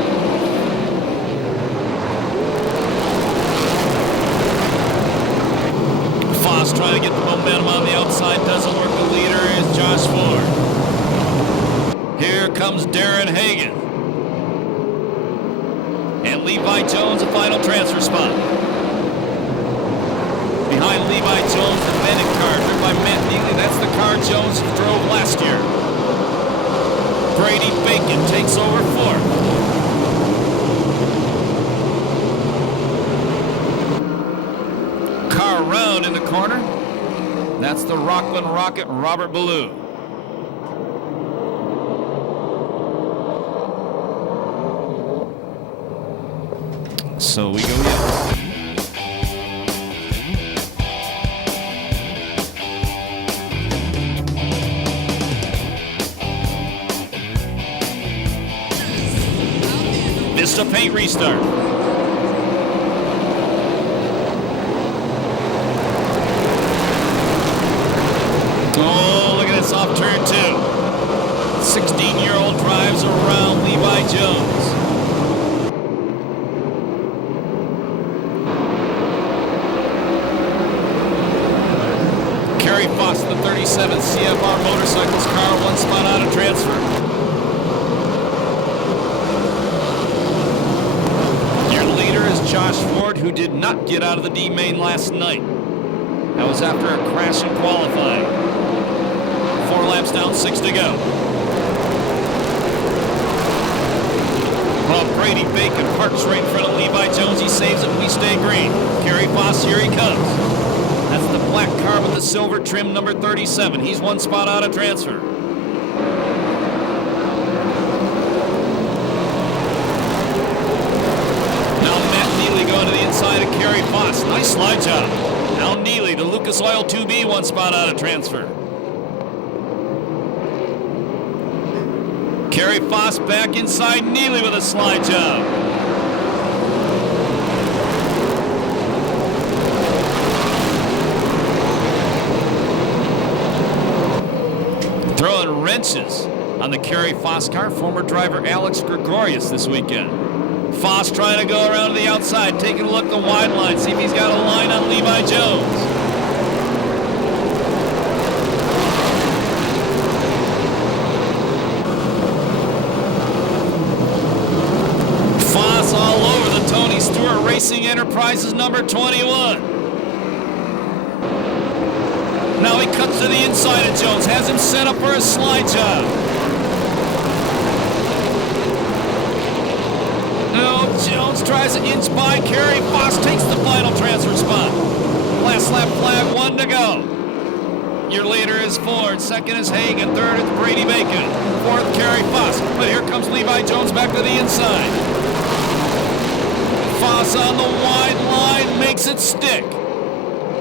Foss trying to get the momentum on the outside, doesn't work. The leader is Josh Ford. Here comes Darren Hagan. And Levi Jones, a final transfer spot. Behind Levi Jones, the Bennett car, driven by Matt Neely. That's the car Jones drove last year. Brady Bacon takes over fourth. corner. That's the Rockland Rocket, Robert Ballou. So we go yellow. Missed a paint restart. Oh, look at this off turn 2. 16-year-old drives around Levi Jones. Kerry Foss, the 37th CFR Motorcycles car, 1 spot out of transfer. Josh Ford, who did not get out of the D main last night. That was after a crash in qualifying. 4 laps down, 6 to go. Well, Brady Bacon parks right in front of Levi Jones. He saves it, we stay green. Kerry Foss, here he comes. That's the black car with the silver trim, number 37. He's 1 spot out of transfer. Going to the inside of Kerry Foss. Nice slide job. Now Neely to Lucas Oil 2B, 1 spot out of transfer. Kerry Foss back inside Neely with a slide job. Throwing wrenches on the Kerry Foss car, former driver Alex Gregorius this weekend. Foss trying to go around to the outside, taking a look at the wide line, see if he's got a line on Levi Jones. Foss all over the Tony Stewart Racing Enterprises number 21. Now he cuts to the inside of Jones, has him set up for a slide job. Jones tries to inch by Kerry. Foss takes the final transfer spot. Last lap flag, 1 to go. Your leader is Ford. Second is Hagan. Third is Brady Bacon. Fourth, Kerry Foss. But here comes Levi Jones back to the inside. Foss on the wide line makes it stick.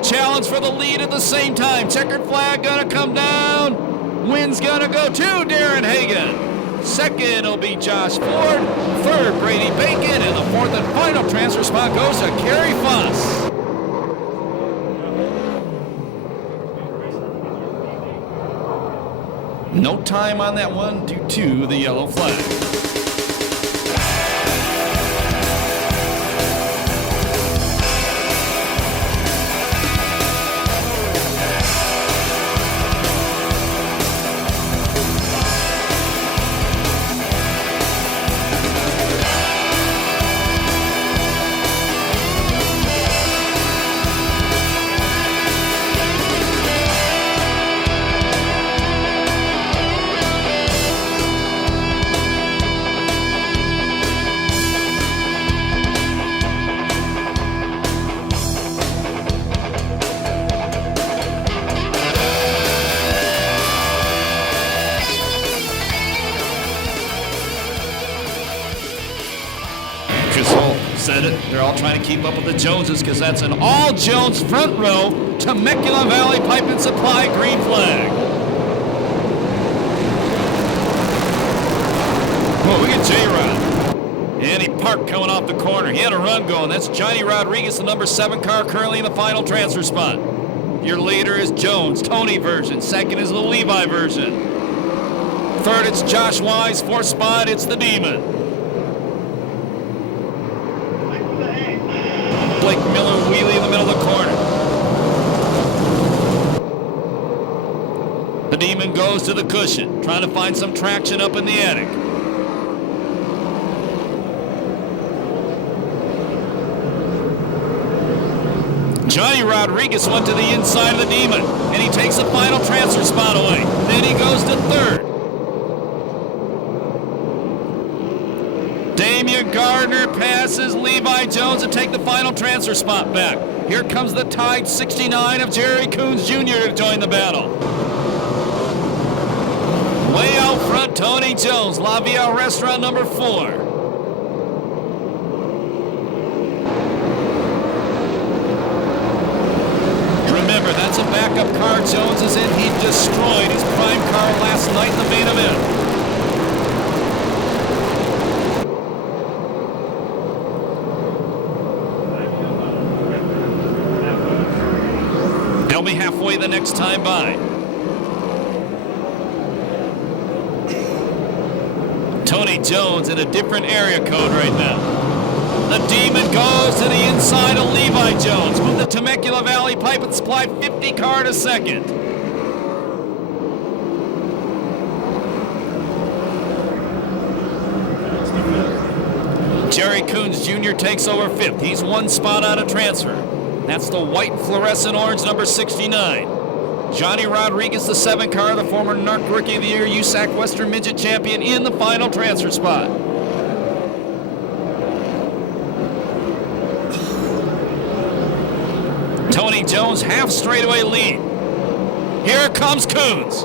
Challenge for the lead at the same time. Checkered flag gonna come down. Wind's gonna go to Darren Hagan. Second will be Josh Ford. Third, Brady Bacon. And the fourth and final transfer spot goes to Kerry Foss. No time on that one due to the yellow flag. Said it. They're all trying to keep up with the Joneses because that's an all-Jones front row. Temecula Valley Pipe and Supply green flag. Oh, look at J-Rod. And he parked coming off the corner. He had a run going. That's Johnny Rodriguez, the number 7 car, currently in the final transfer spot. Your leader is Jones, Tony version. Second is the Levi version. Third, it's Josh Wise. Fourth spot, it's the Demon. Blake Miller wheelie in the middle of the corner. The Demon goes to the cushion, trying to find some traction up in the attic. Johnny Rodriguez went to the inside of the Demon, and he takes the final transfer spot away. Then he goes to third. Damian Gardner passes Levi Jones to take the final transfer spot back. Here comes the Tide 69 of Jerry Coons Jr. to join the battle. Way out front, Tony Jones, La Via Restaurant number 4. Remember, that's a backup car Jones is in. He destroyed his prime car last night in the main event. They'll be halfway the next time by. Tony Jones in a different area code right now. The Demon goes to the inside of Levi Jones. Move the Temecula Valley Pipe and Supply 50 car to second. Jerry Coons Jr. takes over 5th. He's 1 spot out of transfer. That's the white fluorescent orange number 69. Johnny Rodriguez, the 7 car, the former NARC Rookie of the Year, USAC Western Midget Champion, in the final transfer spot. Tony Jones, half straightaway lead. Here comes Coons.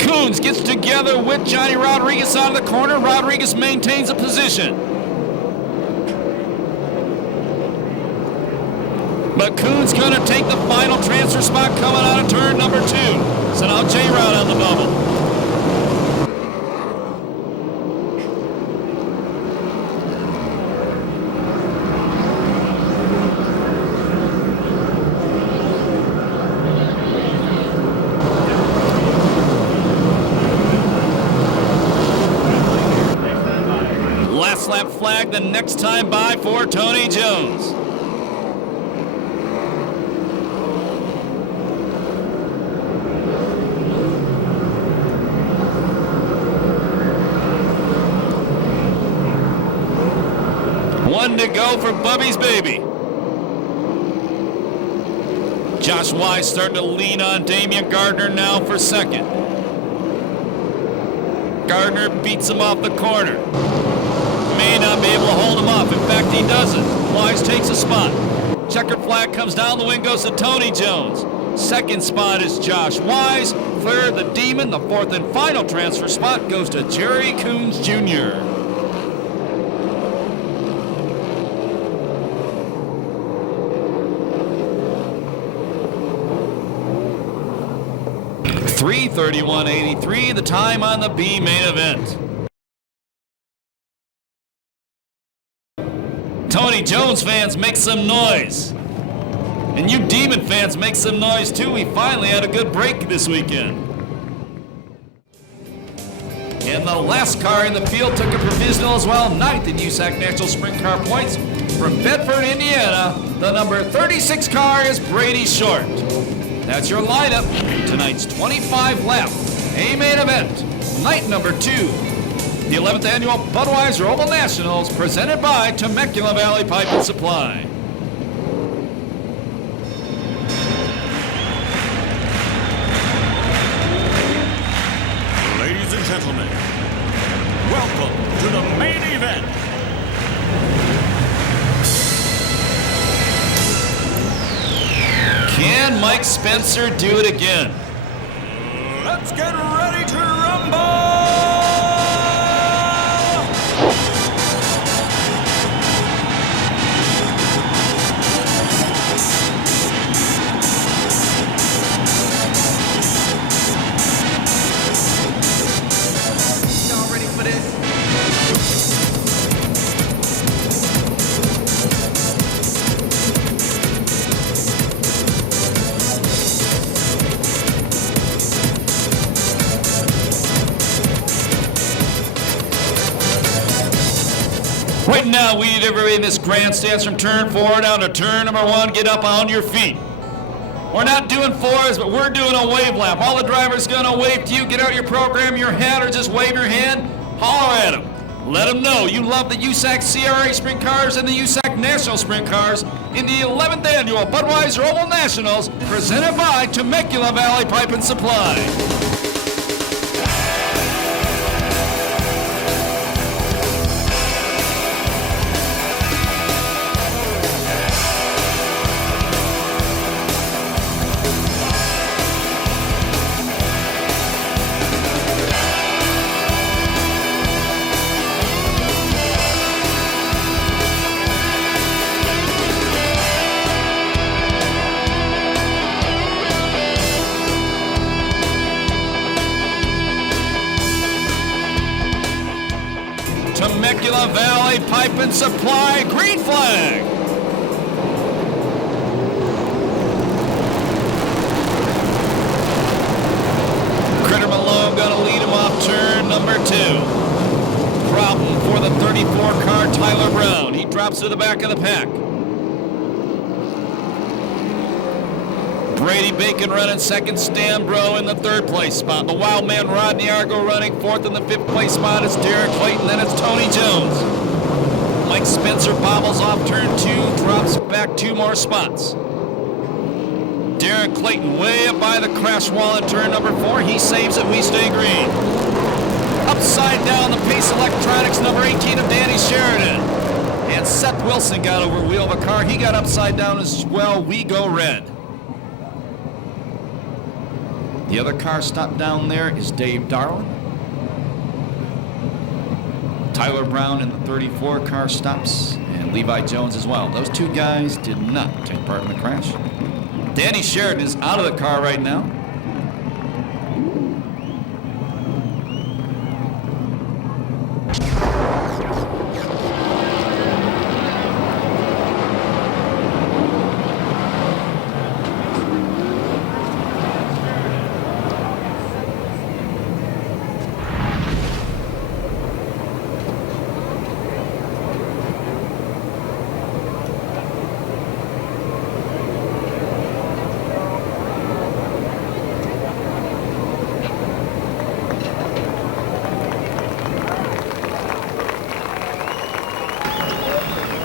Coons gets together with Johnny Rodriguez out of the corner. Rodriguez maintains a position. But Coons gonna take the final transfer spot coming out of turn number 2. So now J-Rod on the bubble. Last lap flag the next time by for Tony Jones. One to go for Bubby's baby. Josh Wise starting to lean on Damian Gardner now for second. Gardner beats him off the corner. May not be able to hold him off. In fact, he doesn't. Wise takes a spot. Checkered flag comes down. The win goes to Tony Jones. Second spot is Josh Wise. Third, the Demon. The 4th and final transfer spot goes to Jerry Coons Jr. .3:31.83, the time on the B main event. Tony Jones fans, make some noise. And you Demon fans, make some noise too. We finally had a good break this weekend. And the last car in the field took a provisional as well, 9th in USAC National Sprint Car Points. From Bedford, Indiana, the number 36 car is Brady Short. That's your lineup. Tonight's 25-lap A-main event, night number 2. The 11th annual Budweiser Oval Nationals, presented by Temecula Valley Pipe and Supply. Ladies and gentlemen, welcome to the main event. Can Mike Spencer do it again? Let's get ready to rumble! Y'all ready for this? Right now, we need everybody in this grandstands from turn 4 down to turn number 1. Get up on your feet. We're not doing 4s, but we're doing a wave lap. All the drivers gonna wave to you. Get out your program, your hat, or just wave your hand. Holler at them. Let them know you love the USAC CRA sprint cars and the USAC National Sprint cars in the 11th annual Budweiser Oval Nationals, presented by Temecula Valley Pipe and Supply. the Valley Pipe and Supply, green flag. Critter Malone going to lead him off turn number 2. Problem for the 34 car, Tyler Brown. He drops to the back of the pack. Brady Bacon running second, Stambro in the 3rd place spot. The wild man Rodney Argo running 4th in the 5th place spot. It's Derek Clayton, then it's Tony Jones. Mike Spencer bobbles off turn 2, drops back 2 more spots. Derek Clayton way up by the crash wall at turn number 4. He saves it, we stay green. Upside down, the Pace Electronics, number 18 of Danny Sheridan. And Seth Wilson got over wheel of a car. He got upside down as well. We go red. The other car stopped down there is Dave Darland. Tyler Brown in the 34 car stops, and Levi Jones as well. Those 2 guys did not take part in the crash. Danny Sheridan is out of the car right now.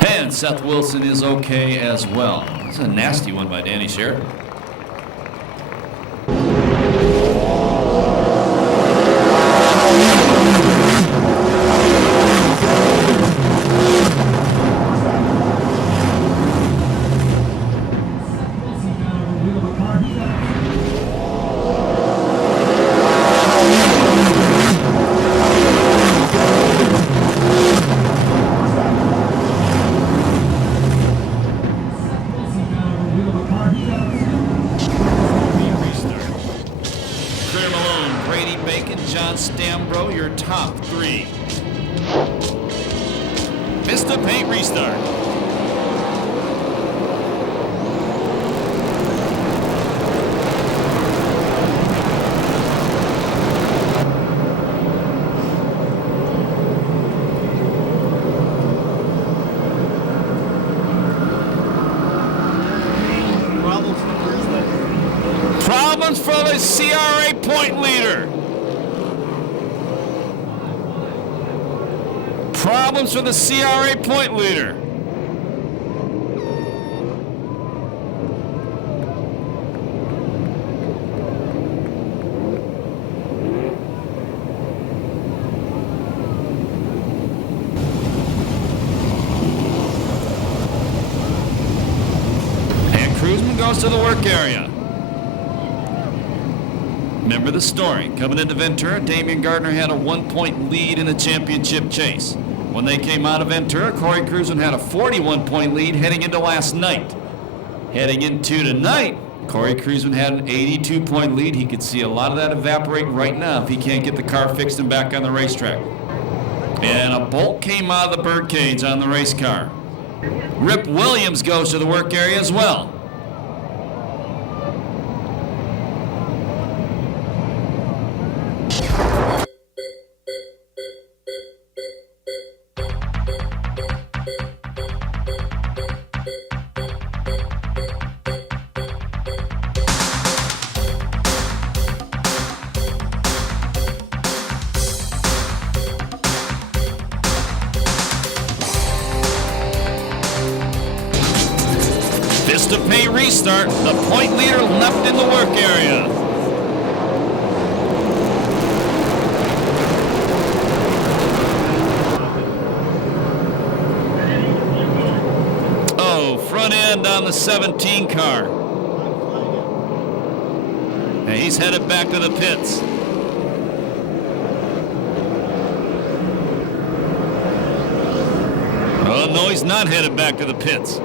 And Seth Wilson is okay as well. It's a nasty one by Danny Sheridan. Stambro, your top 3. Vista Paint restart. Problems for the CRA point leader. Problems for the CRA point leader. And Cruzman goes to the work area. Remember the story. Coming into Ventura, Damian Gardner had a 1-point lead in the championship chase. When they came out of Ventura, Corey Cruzman had a 41-point lead heading into last night. Heading into tonight, Corey Cruzman had an 82-point lead. He could see a lot of that evaporate right now if he can't get the car fixed and back on the racetrack. And a bolt came out of the birdcage on the race car. Rip Williams goes to the work area as well. Vista Pay restart, the point leader left in the work area. Oh, front end on the 17 car. And he's headed back to the pits. Oh, no, he's not headed back to the pits.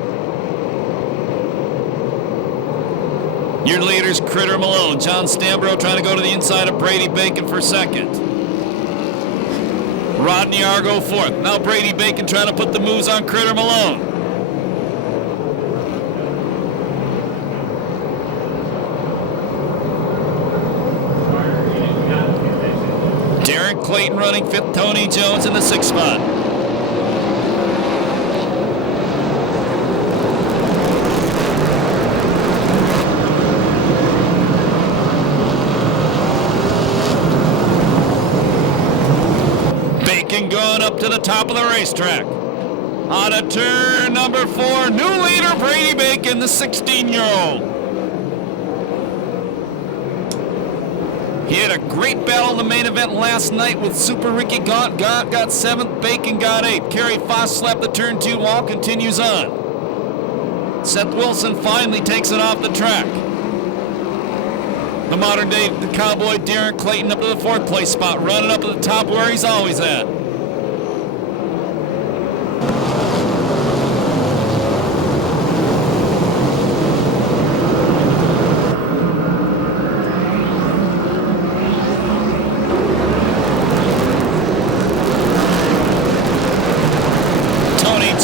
Your leaders, Critter Malone. John Stambro trying to go to the inside of Brady Bacon for second. Rodney Argo fourth. Now Brady Bacon trying to put the moves on Critter Malone. Darren Clayton running fifth. Tony Jones in the sixth spot. Going up to the top of the racetrack. On a turn number 4, new leader Brady Bacon, the 16-year-old. He had a great battle in the main event last night with Super Ricky Gaunt. Gaunt got 7th, Bacon got 8th. Kerry Foss slapped the turn 2 wall, continues on. Seth Wilson finally takes it off the track. The modern day cowboy Darren Clayton up to the 4th place spot, running up to the top where he's always at.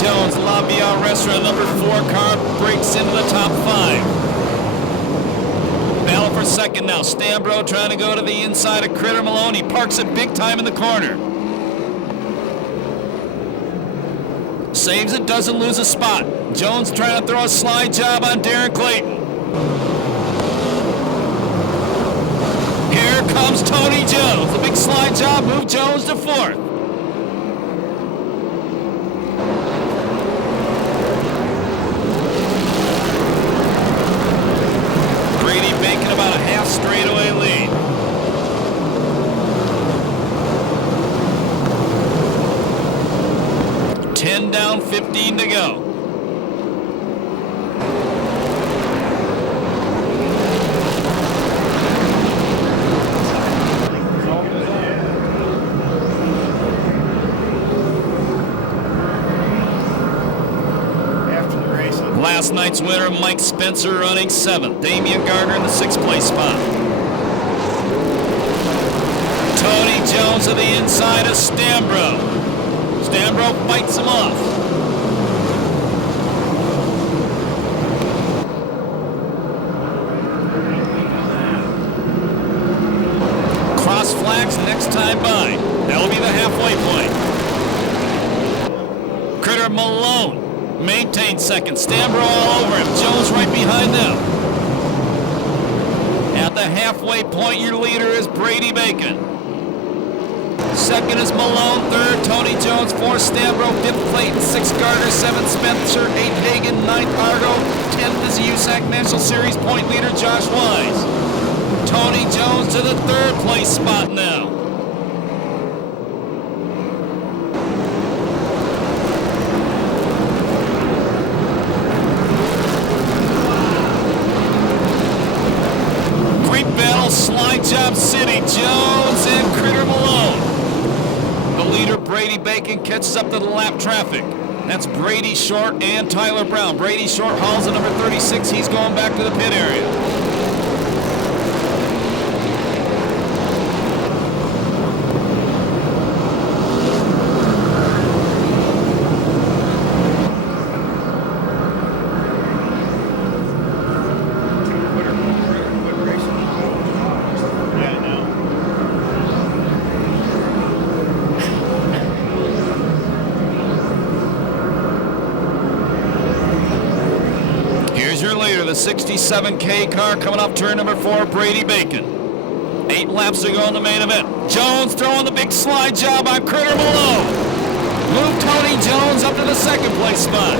Jones, La Via Restaurant, number 4 car breaks into the top 5. Battle for second now. Stambro trying to go to the inside of Critter Malone. He parks it big time in the corner. Saves it, doesn't lose a spot. Jones trying to throw a slide job on Darren Clayton. Here comes Tony Jones. The big slide job moved Jones to 4th. About a half straightaway lead. Ten down, 15 to go. Last night's winner, Mike Spencer, running 7th. Damian Gardner in the 6th place spot. Tony Jones to the inside of Stambro. Stambro fights him off. Cross flags next time by. That'll be the halfway point. Critter Malone maintains second. Stambro all over him. Jones right behind them. At the halfway point, your leader is Brady Bacon. Second is Malone. Third, Tony Jones. 4th, Stambro. 5th, Clayton. 6th, Gardner. 7th, Spencer. 8th, Hagan. 9th, Argo. 10th is the USAC National Series point leader, Josh Wise. Tony Jones to the 3rd place spot now. Slide job city. Jones and Critter Malone. The leader, Brady Bacon, catches up to the lap traffic. That's Brady Short and Tyler Brown. Brady Short hauls at number 36. He's going back to the pit area. The 67K car coming off turn number 4, Brady Bacon. 8 laps to go in the main event. Jones throwing the big slide job on Critter Malone. Move Tony Jones up to the 2nd place spot.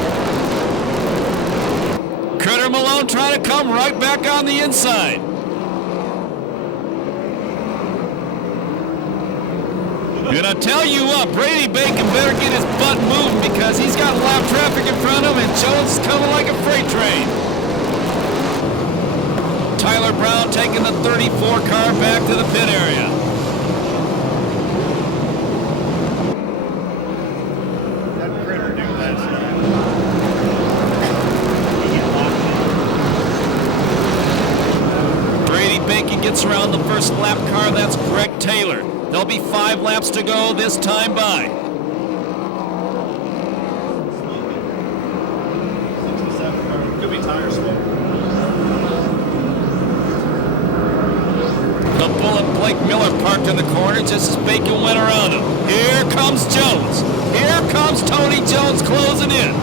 Critter Malone trying to come right back on the inside. And I tell you what, Brady Bacon better get his butt moving because he's got lap traffic in front of him and Jones is coming like a freight train. Tyler Brown taking the 34 car back to the pit area. Brady Bacon gets around the first lap car, that's Greg Taylor. There'll be 5 laps to go this time by. Could be tire smoke. The Bullet Blake Miller parked in the corner just as Bacon went around him. Here comes Jones. Here comes Tony Jones closing in.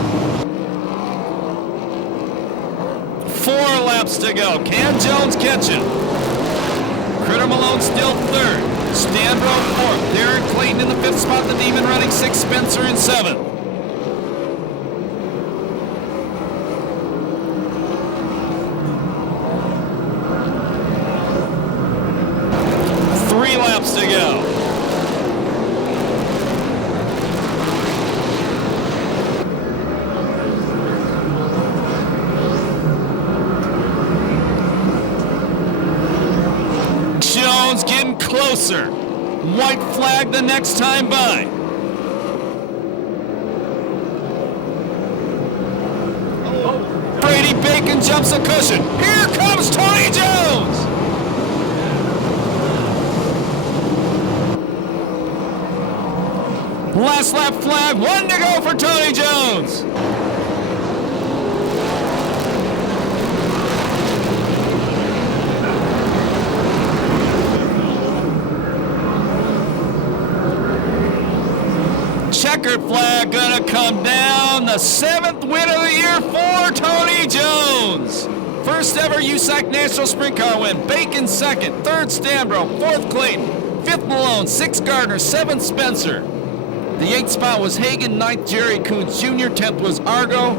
4 laps to go. Can Jones catch him? Critter Malone still 3rd. Stanbro 4th. Darren Clayton in the 5th spot. The Demon running 6th. Spencer in 7th. Laps to go. Jones getting closer. White flag the next time by. Brady Bacon jumps a cushion. Here comes Tony Jones. Last lap flag, 1 to go for Tony Jones. Checkered flag gonna come down. The 7th win of the year for Tony Jones. First ever USAC National Sprint Car win. Bacon 2nd, 3rd Stanbro, 4th Clayton, 5th Malone, 6th Gardner, 7th Spencer. The 8th spot was Hagan, 9th Jerry Coons Jr., 10th was Argo.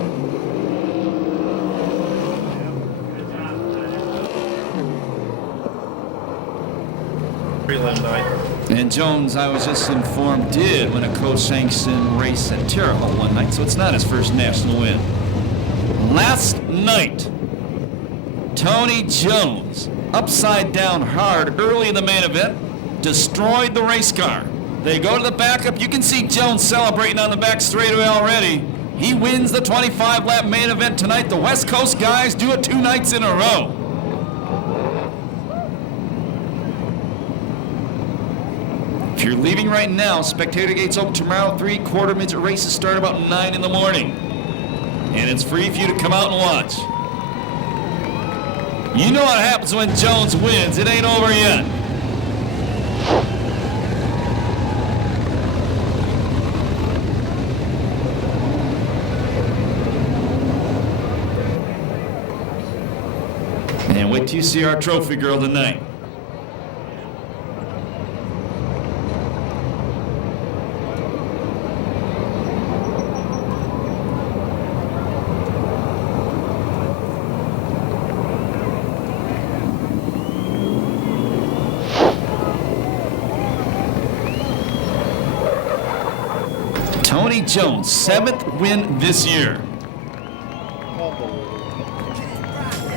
And Jones, I was just informed, did win a co-sanctioned race at Terre Haute one night, so it's not his first national win. Last night, Tony Jones, upside down hard early in the main event, destroyed the race car. They go to the backup. You can see Jones celebrating on the back straightaway already. He wins the 25-lap main event tonight. The West Coast guys do it 2 nights in a row. If you're leaving right now, spectator gates open tomorrow. 3 quarter midget races start about 9 in the morning. And it's free for you to come out and watch. You know what happens when Jones wins. It ain't over yet. And wait till you see our trophy girl tonight. Tony Jones, 7th win this year.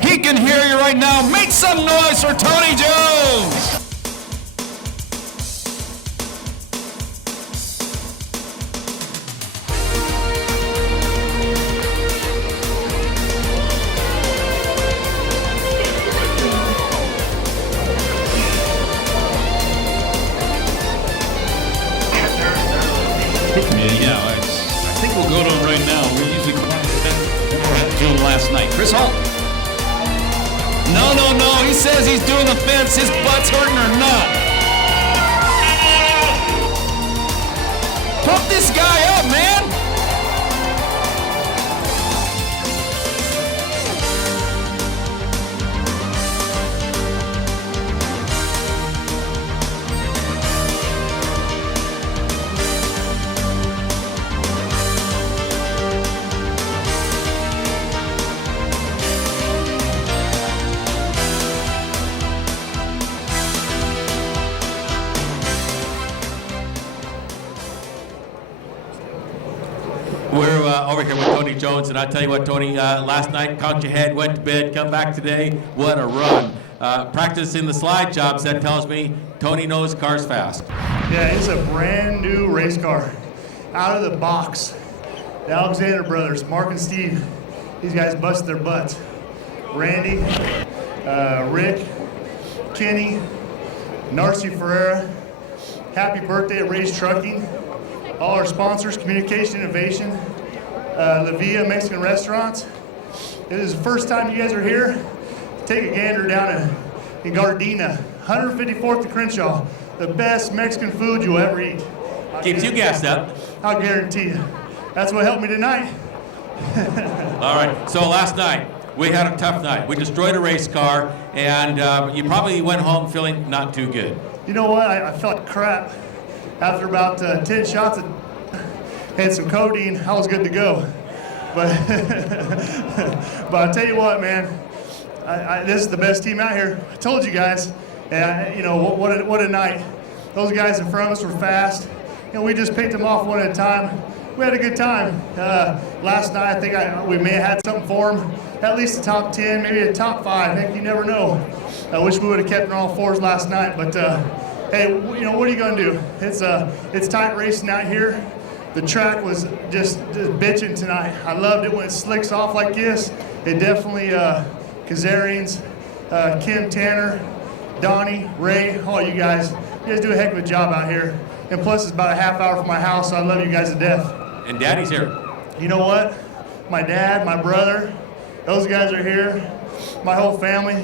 He can hear you right now. Make some noise for Tony Jones. Yeah, I think we'll go to him right now. We usually go to him last night. Chris Holt. No, he says he's doing the fence. His butt's hurting or not. Pump this guy up, man. We're over here with Tony Jones, and I tell you what, Tony, last night caught your head, went to bed, come back today, what a run. Practicing the slide jobs, that tells me Tony knows cars fast. Yeah, it's a brand new race car, out of the box. The Alexander brothers, Mark and Steve, these guys busted their butts. Randy, Rick, Kenny, Narcy Ferreira, happy birthday at Ray's Trucking, all our sponsors, Communication Innovation, La Villa Mexican Restaurants. It is the first time you guys are here. Take a gander down in Gardena, 154th to Crenshaw, the best Mexican food you'll ever eat. Keeps you gassed up. I'll guarantee you. That's what helped me tonight. All right, so last night, we had a tough night. We destroyed a race car, and you probably went home feeling not too good. You know what? I felt like crap. After about 10 shots and some codeine, I was good to go. But I'll tell you what, man, this is the best team out here. I told you guys. And you know, what a night. Those guys in front of us were fast. You know, we just picked them off one at a time. We had a good time. Last night, I think we may have had something for them. At least the top 10, maybe a top 5. I think you never know. I wish we would have kept in all fours last night, but hey, you know, what are you going to do? It's tight racing out here. The track was just bitching tonight. I loved it when it slicks off like this. It definitely, Kazarians, Kim Tanner, Donnie, Ray, all you guys do a heck of a job out here. And plus, it's about a half hour from my house, so I love you guys to death. And Daddy's here. You know what? My dad, my brother, those guys are here. My whole family.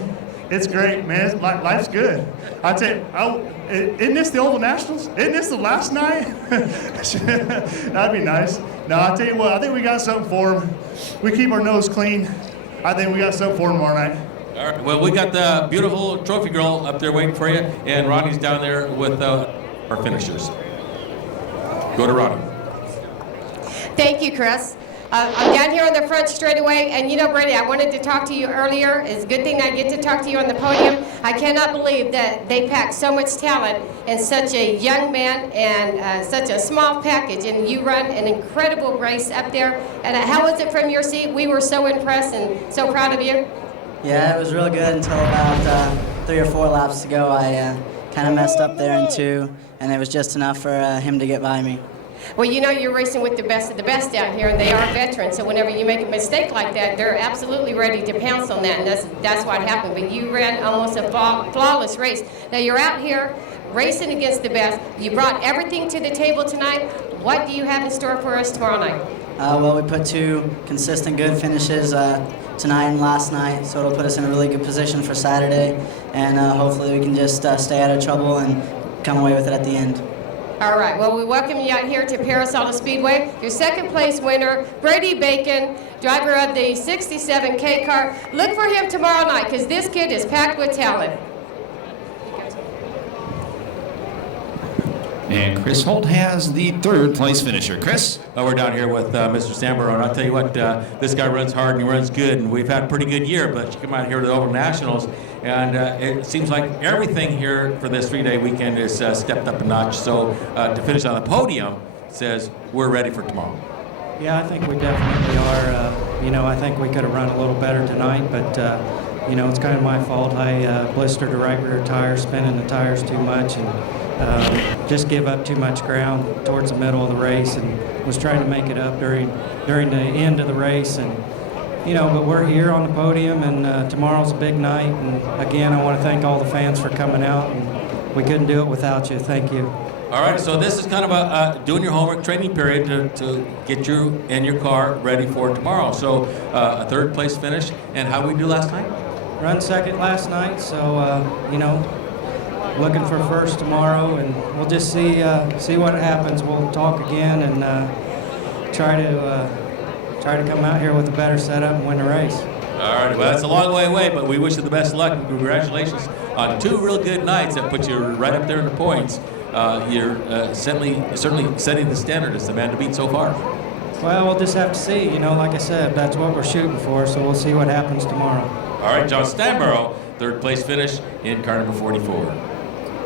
It's great, man. Life's good. I tell you, isn't this the Oval Nationals? Isn't this the last night? That'd be nice. No, I'll tell you what, I think we got something for them. We keep our nose clean. I think we got something for them tomorrow night. All right, well, we got the beautiful trophy girl up there waiting for you, and Ronnie's down there with our finishers. Go to Ronnie. Thank you, Chris. I'm down here on the front straightaway, and you know, Brady, I wanted to talk to you earlier. It's a good thing I get to talk to you on the podium. I cannot believe that they packed so much talent in such a young man and such a small package, and you run an incredible race up there. And how was it from your seat? We were so impressed and so proud of you. Yeah, it was real good until about 3 or 4 laps to go. I kind of messed up there in 2, and it was just enough for him to get by me. Well, you know you're racing with the best of the best out here, and they are veterans, so whenever you make a mistake like that, they're absolutely ready to pounce on that, and that's what happened. But you ran almost a flawless race. Now, you're out here racing against the best. You brought everything to the table tonight. What do you have in store for us tomorrow night? Well, we put 2 consistent good finishes tonight and last night, so it'll put us in a really good position for Saturday, and hopefully we can just stay out of trouble and come away with it at the end. All right, well, we welcome you out here to Perris Speedway. Your second place winner, Brady Bacon, driver of the 67K car. Look for him tomorrow night, because this kid is packed with talent. And Chris Holt has the third place finisher. Chris? Well, we're down here with Mr. Samborough, and I'll tell you what, this guy runs hard and he runs good, and we've had a pretty good year, but you come out here to the Oval Nationals, and it seems like everything here for this 3-day weekend is stepped up a notch. So to finish on the podium says we're ready for tomorrow. Yeah, I think we definitely are. You know, I think we could have run a little better tonight, but you know, it's kind of my fault. I blistered the right rear tire, spinning the tires too much, and just give up too much ground towards the middle of the race, and was trying to make it up during the end of the race. And you know, but we're here on the podium, and tomorrow's a big night. And again, I want to thank all the fans for coming out, and we couldn't do it without you. Thank you. All right, so this is kind of a doing your homework training period to get you and your car ready for tomorrow. So a third place finish, and how did we do last night? Run second last night, so you know, looking for first tomorrow, and we'll just see what happens. We'll talk again and try to come out here with a better setup and win the race. All right, well, that's a long way away, but we wish you the best of luck, and congratulations on 2 real good nights that put you right up there in the points. You're certainly setting the standard as the man to beat so far. Well, we'll just have to see. You know, like I said, that's what we're shooting for, so we'll see what happens tomorrow. All right, John Stanborough, third place finish in car number 44.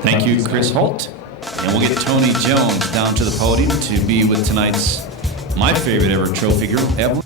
Thank you, Chris Holt. And we'll get Tony Jones down to the podium to be with tonight's my favorite ever trophy girl, Evelyn.